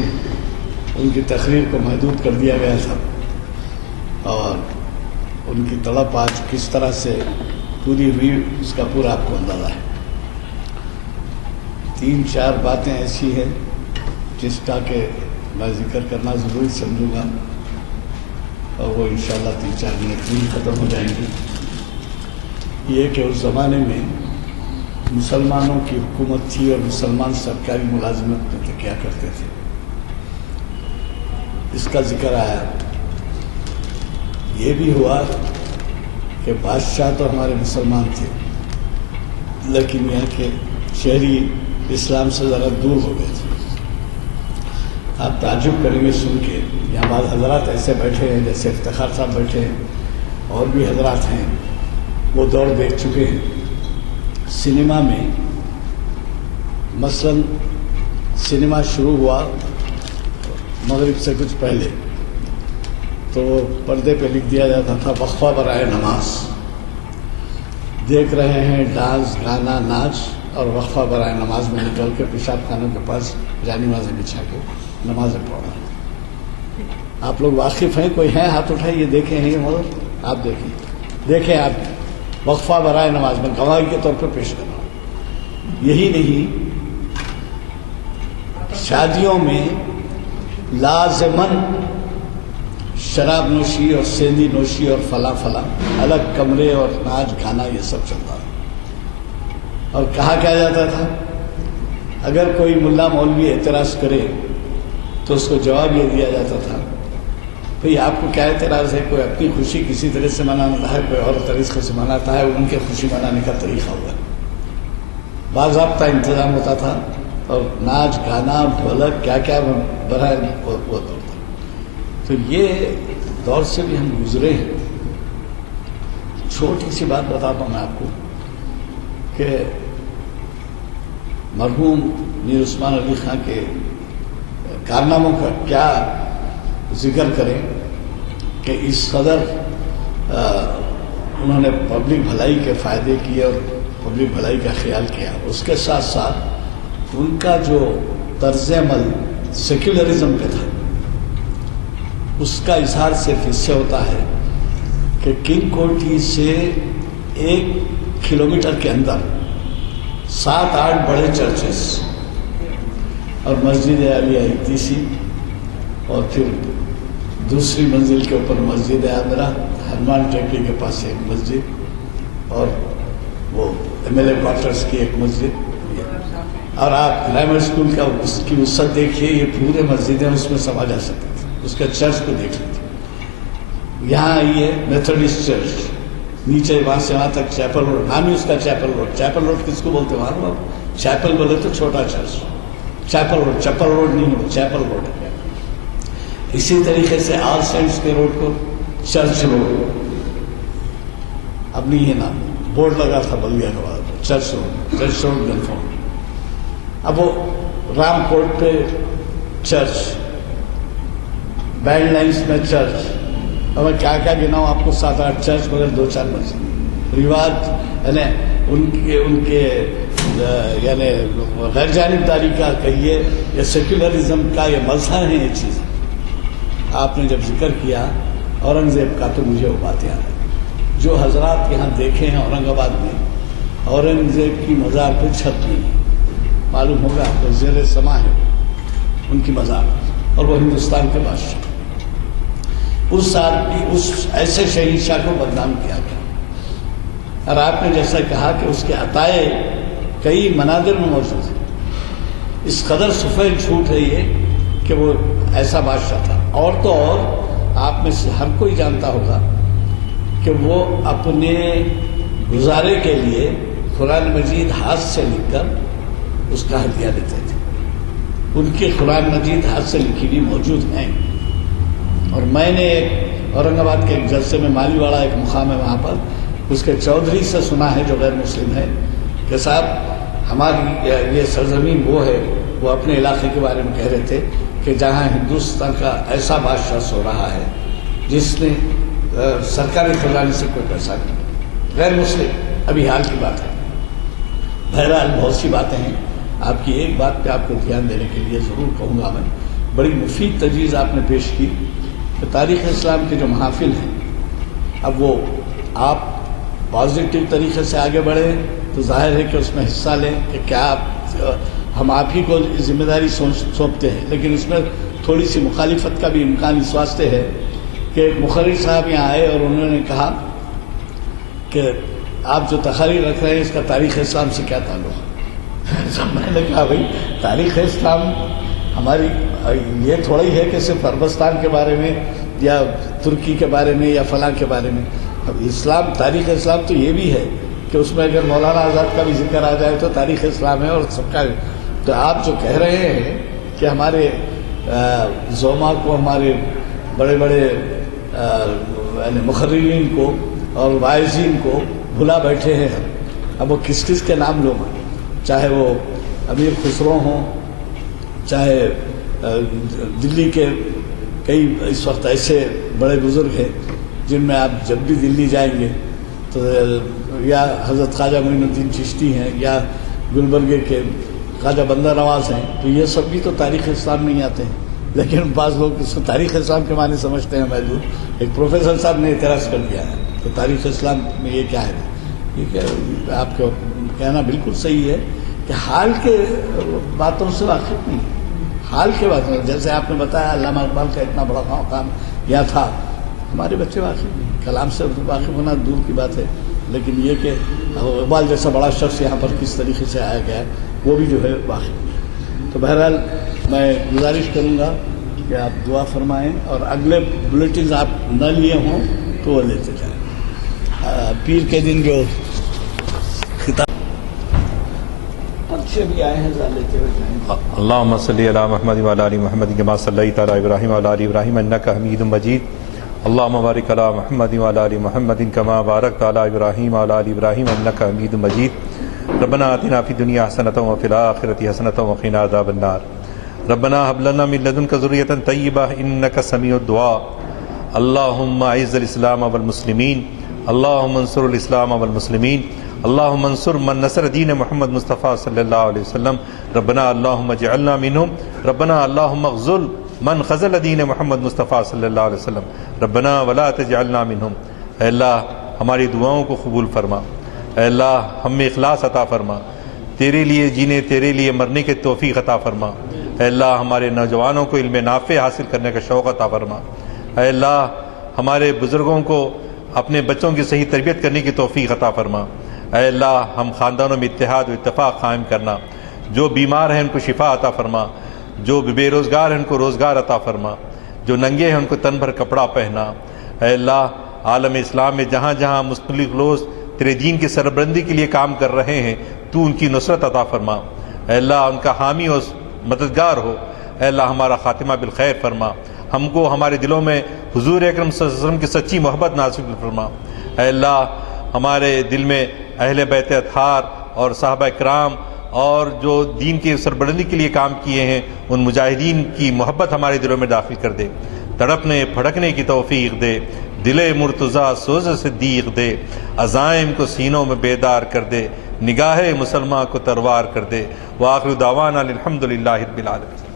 ان کی تقریر کو محدود کر دیا گیا تھا, اور ان کی تڑپ آج کس طرح سے پوری ہوئی اس کا پورا آپ کو اندازہ ہے. 3-4 باتیں ایسی ہیں جس کا کہ میں ذکر کرنا ضروری سمجھوں گا، اور وہ انشاءاللہ 3-4 منٹ میں ختم ہو جائیں گی، یہ کہ اس زمانے میں مسلمانوں کی حکومت تھی اور مسلمان سرکاری ملازمت میں کیا کرتے تھے، اس کا ذکر آیا۔ یہ بھی ہوا کہ بادشاہ تو ہمارے مسلمان تھے، لیکن یہ کہ شہری اسلام سے ذرا دور ہو گئے تھے۔ آپ تعجب کریں گے سن کے، یہاں بعض حضرات ایسے بیٹھے ہیں جیسے افتخار صاحب بیٹھے ہیں، اور بھی حضرات ہیں، وہ دور دیکھ چکے ہیں۔ سنیما میں مثلاً سنیما شروع ہوا مغرب سے کچھ پہلے، تو پردے پہ لکھ دیا جاتا تھا وقفہ برائے نماز۔ دیکھ رہے ہیں ڈانس، گانا، ناچ، اور وقفہ برائے نماز میں نکل کے پیشاب خانوں کے پاس جانمازیں بچھا کے نمازیں پڑھ رہے ہیں۔ آپ لوگ واقف ہیں؟ کوئی ہے؟ ہاتھ اٹھائیے، دیکھیں ہیں یہ مگر آپ دیکھیں آپ وقفہ برائے نماز میں گواہی کے طور پر پیش کر رہا ہوں۔ یہی نہیں، شادیوں میں لازماً شراب نوشی اور سیندی نوشی اور فلاں الگ کمرے اور ناچ گانا یہ سب چلتا تھا۔ اور کہا کیا جاتا تھا، اگر کوئی ملا مولوی اعتراض کرے تو اس کو جواب یہ دیا جاتا تھا، بھئی آپ کو کیا اعتراض ہے؟ کوئی اپنی خوشی کسی طرح سے مناتا ہے، کوئی اور طریقے سے مناتا ہے، ان کے خوشی منانے کا طریقہ ہوگا۔ باضابطہ انتظام ہوتا تھا، اور ناچ گانا ڈھولک کیا کیا برائے وہ دور تھا۔ تو یہ دور سے بھی ہم گزرے ہیں۔ چھوٹی سی بات بتاتا ہوں میں آپ کو کہ مرحوم میر عثمان علی خان کے کارناموں کا کیا ذکر کریں کہ اس قدر انہوں نے پبلک بھلائی کے فائدے کیے اور پبلک بھلائی کا خیال کیا۔ اس کے ساتھ ساتھ ان کا جو طرز عمل سیکولرزم پہ تھا، اس کا اظہار صرف اس سے ہوتا ہے کہ کنگ کوٹھی سے 1 کلومیٹر کے اندر 7-8 بڑے چرچز اور مسجد عالیہ تیسری، اور پھر دوسری منزل کے اوپر مسجد عامرہ، ہنومان ٹیکری کے پاس ایک مسجد، اور وہ MLA کوارٹرز کی ایک مسجد۔ اور آپ گرامر اسکول کا اس کی وسعت دیکھیے، یہ پورے مسجدیں اس میں سما جا سکتی تھی۔ اس کے چرچ کو دیکھ لیجیے، یہاں آئیے میتھوڈسٹ چرچ، نیچے وہاں سے وہاں تک چیپل روڈ، نام ہی اس کا چیپل روڈ۔ چیپل روڈ کس کو بولتے وہاں لوگ؟ چیپل بولے تو چھوٹا چرچ، چیپل روڈ، چپل روڈ نہیں ہو، چیپل روڈ۔ اسی طریقے سے آل سینٹس کے روڈ کو چرچ روڈ، اب نہیں ہے نام، بورڈ لگا تھا بلدیہ کے بعد، چرچ روڈ گنفون۔ اب وہ رام کوٹ پہ چرچ، بینڈ لائنس میں چرچ، اور میں کیا کیا گناؤں آپ کو، 7-8 چرچ مگر 2-4 مسجد۔ رواج یعنی ان کے یعنی غیر جانبداری کا کہیے یا سیکولرزم کا یہ مظہر ہے یہ چیز۔ آپ نے جب ذکر کیا اورنگزیب کا تو مجھے وہ باتیں آ رہی، جو حضرات یہاں دیکھے ہیں اورنگ آباد میں، اورنگزیب کی مزار پہ چھت نہیں، معلوم ہوگا آپ کو، زیر سما ہے ان کی مزار، اور وہ ہندوستان کے بادشاہ۔ اس آدمی، اس ایسے شہنشاہ کو بدنام کیا گیا، اور آپ نے جیسا کہا کہ اس کے عطائے کئی مناظر میں موجود ہیں۔ اس قدر سفید جھوٹ ہے یہ کہ وہ ایسا بادشاہ تھا۔ اور تو اور آپ میں سے ہر کوئی جانتا ہوگا کہ وہ اپنے گزارے کے لیے قرآن مجید ہاتھ سے لکھ کر اس کا ہدیہ دیتے تھے۔ ان کی قرآن مجید ہاتھ سے لکھی بھی موجود ہیں۔ اور میں نے اورنگ آباد کے ایک جلسے میں، مالی واڑہ ایک مقام ہے وہاں پر، اس کے چودھری سے سنا ہے جو غیر مسلم ہے کہ صاحب ہماری یہ سرزمین وہ ہے، وہ اپنے علاقے کے بارے میں کہہ رہے تھے کہ جہاں ہندوستان کا ایسا بادشاہ سو رہا ہے جس نے سرکاری خزانے سے کوئی پیسہ نہیں، غیر مسلم، ابھی حال کی بات ہے۔ بہرحال بہت سی باتیں ہیں، آپ کی ایک بات پہ آپ کو دھیان دینے کے لیے ضرور کہوں گا میں، بڑی مفید تجویز آپ نے پیش کی کہ تاریخ اسلام کے جو محافل ہیں، اب وہ آپ پازیٹیو طریقے سے آگے بڑھیں تو ظاہر ہے کہ اس میں حصہ لیں کہ کیا آپ ہم آپ ہی کو ذمہ داری سونپتے ہیں، لیکن اس میں تھوڑی سی مخالفت کا بھی امکان اس واسطے ہے کہ ایک مقرر صاحب یہاں آئے اور انہوں نے کہا کہ آپ جو تقاریر رکھ رہے ہیں اس کا تاریخ اسلام سے کیا تعلق ہے؟ میں نے کہا بھائی تاریخ اسلام ہماری یہ تھوڑا ہی ہے کہ صرف عربستان کے بارے میں یا ترکی کے بارے میں یا فلاں کے بارے میں. اب اسلام، تاریخ اسلام تو یہ بھی ہے کہ اس میں اگر مولانا آزاد کا بھی ذکر آ جائے تو تاریخ اسلام ہے اور سب کا. تو آپ جو کہہ رہے ہیں کہ ہمارے زوما کو، ہمارے بڑے بڑے یعنی مقررین کو اور واعظین کو بھلا بیٹھے ہیں. اب وہ کس کس کے نام لوں گا، چاہے وہ امیر خسرو ہوں، چاہے دلی کے کئی اس وقت ایسے بڑے بزرگ ہیں جن میں آپ جب بھی دلی جائیں گے تو یا حضرت خواجہ معین الدین چشتی ہیں یا گلبرگے کے خواجہ بندہ نواز ہیں، تو یہ سب بھی تو تاریخ اسلام میں ہی آتے ہیں. لیکن بعض لوگ اس کو تاریخ اسلام کے معنی سمجھتے ہیں محدود. ایک پروفیسر صاحب نے اعتراض کر دیا ہے کہ تاریخ اسلام میں یہ کیا ہے. یہ کہ آپ کا کہنا بالکل صحیح ہے کہ حال کے باتوں سے واقف نہیں، حال کے باتوں، جیسے آپ نے بتایا علامہ اقبال کا اتنا بڑا کام یا تھا، ہمارے بچے واقف نہیں. کلام سے واقف ہونا دور کی بات ہے، لیکن یہ کہ اقبال جیسا بڑا شخص یہاں پر کس طریقے سے آیا گیا ہے وہ بھی جو ہے واقف نہیں. تو بہرحال میں گزارش کروں گا کہ آپ دعا فرمائیں اور اگلے بلیٹنز آپ نہ لیے ہوں تو وہ لیتے جائیں. پیر کے دن جو خطاب اچھے بھی آئے ہیں لیتے ہوئے جائیں. اللہم صلی علی محمد وعلی آل محمد کما صلیت علی ابراہیم وعلی آل ابراہیم انک حمید مجید. اللہم بارک علی محمد وعلی آل محمد کما بارکت علی ابراہیم وعلی آل ابراہیم انک حمید مجید. ربنا آتنا فی الدنیا حسنۃ وفی الآخرۃ حسنۃ وقنا عذاب النار. ربنا هب لنا من لدنک ذریۃ طیبہ انک سمیع الدعاء. اللہم اعز الاسلام والمسلمین، اللہم انصر الاسلام والمسلمین، اللہم انصر من نصر دین محمد مصطفیٰ صلی اللہ علیہ وسلم. ربنا اللہم اجعلنا منہم. ربنا اللہم اغزل من خزل دین محمد مصطفیٰ صلی اللہ علیہ وسلم. ربنا ولا تجعلنا منہم. اے اللہ ہماری دعاؤں کو قبول فرما. اے اللہ ہمیں اخلاص عطا فرما. تیرے لیے جینے، تیرے لیے مرنے کے توفیق عطا فرما. اے اللہ ہمارے نوجوانوں کو علم نافع حاصل کرنے کا شوق عطا فرما. اے اللہ ہمارے بزرگوں کو اپنے بچوں کی صحیح تربیت کرنے کی توفیق عطا فرما. اے اللہ ہم خاندانوں میں اتحاد و اتفاق قائم کرنا. جو بیمار ہیں ان کو شفا عطا فرما، جو بے روزگار ہیں ان کو روزگار عطا فرما، جو ننگے ہیں ان کو تن بھر کپڑا پہنا. اے اللہ عالم اسلام میں جہاں جہاں مختلف لوگ تیرے دین کی سربلندی کے لیے کام کر رہے ہیں تو ان کی نصرت عطا فرما. اے اللہ ان کا حامی اور مددگار ہو. اے اللہ ہمارا خاتمہ بالخیر فرما. ہم کو ہمارے دلوں میں حضور اکرم صلی اللہ علیہ وسلم کی سچی محبت نازل فرما. اے اللہ ہمارے دل میں اہل بیت اطہار اور صحابہ کرام اور جو دین کی سربلندی کے لیے کام کیے ہیں ان مجاہدین کی محبت ہمارے دلوں میں داخل کر دے. تڑپنے پھڑکنے کی توفیق دے. دل مرتضیٰ سوز صدیق دے. عزائم کو سینوں میں بیدار کر دے. نگاہ مسلمان کو تروار کر دے. وآخر دعوانا الحمدللہ رب العالمین.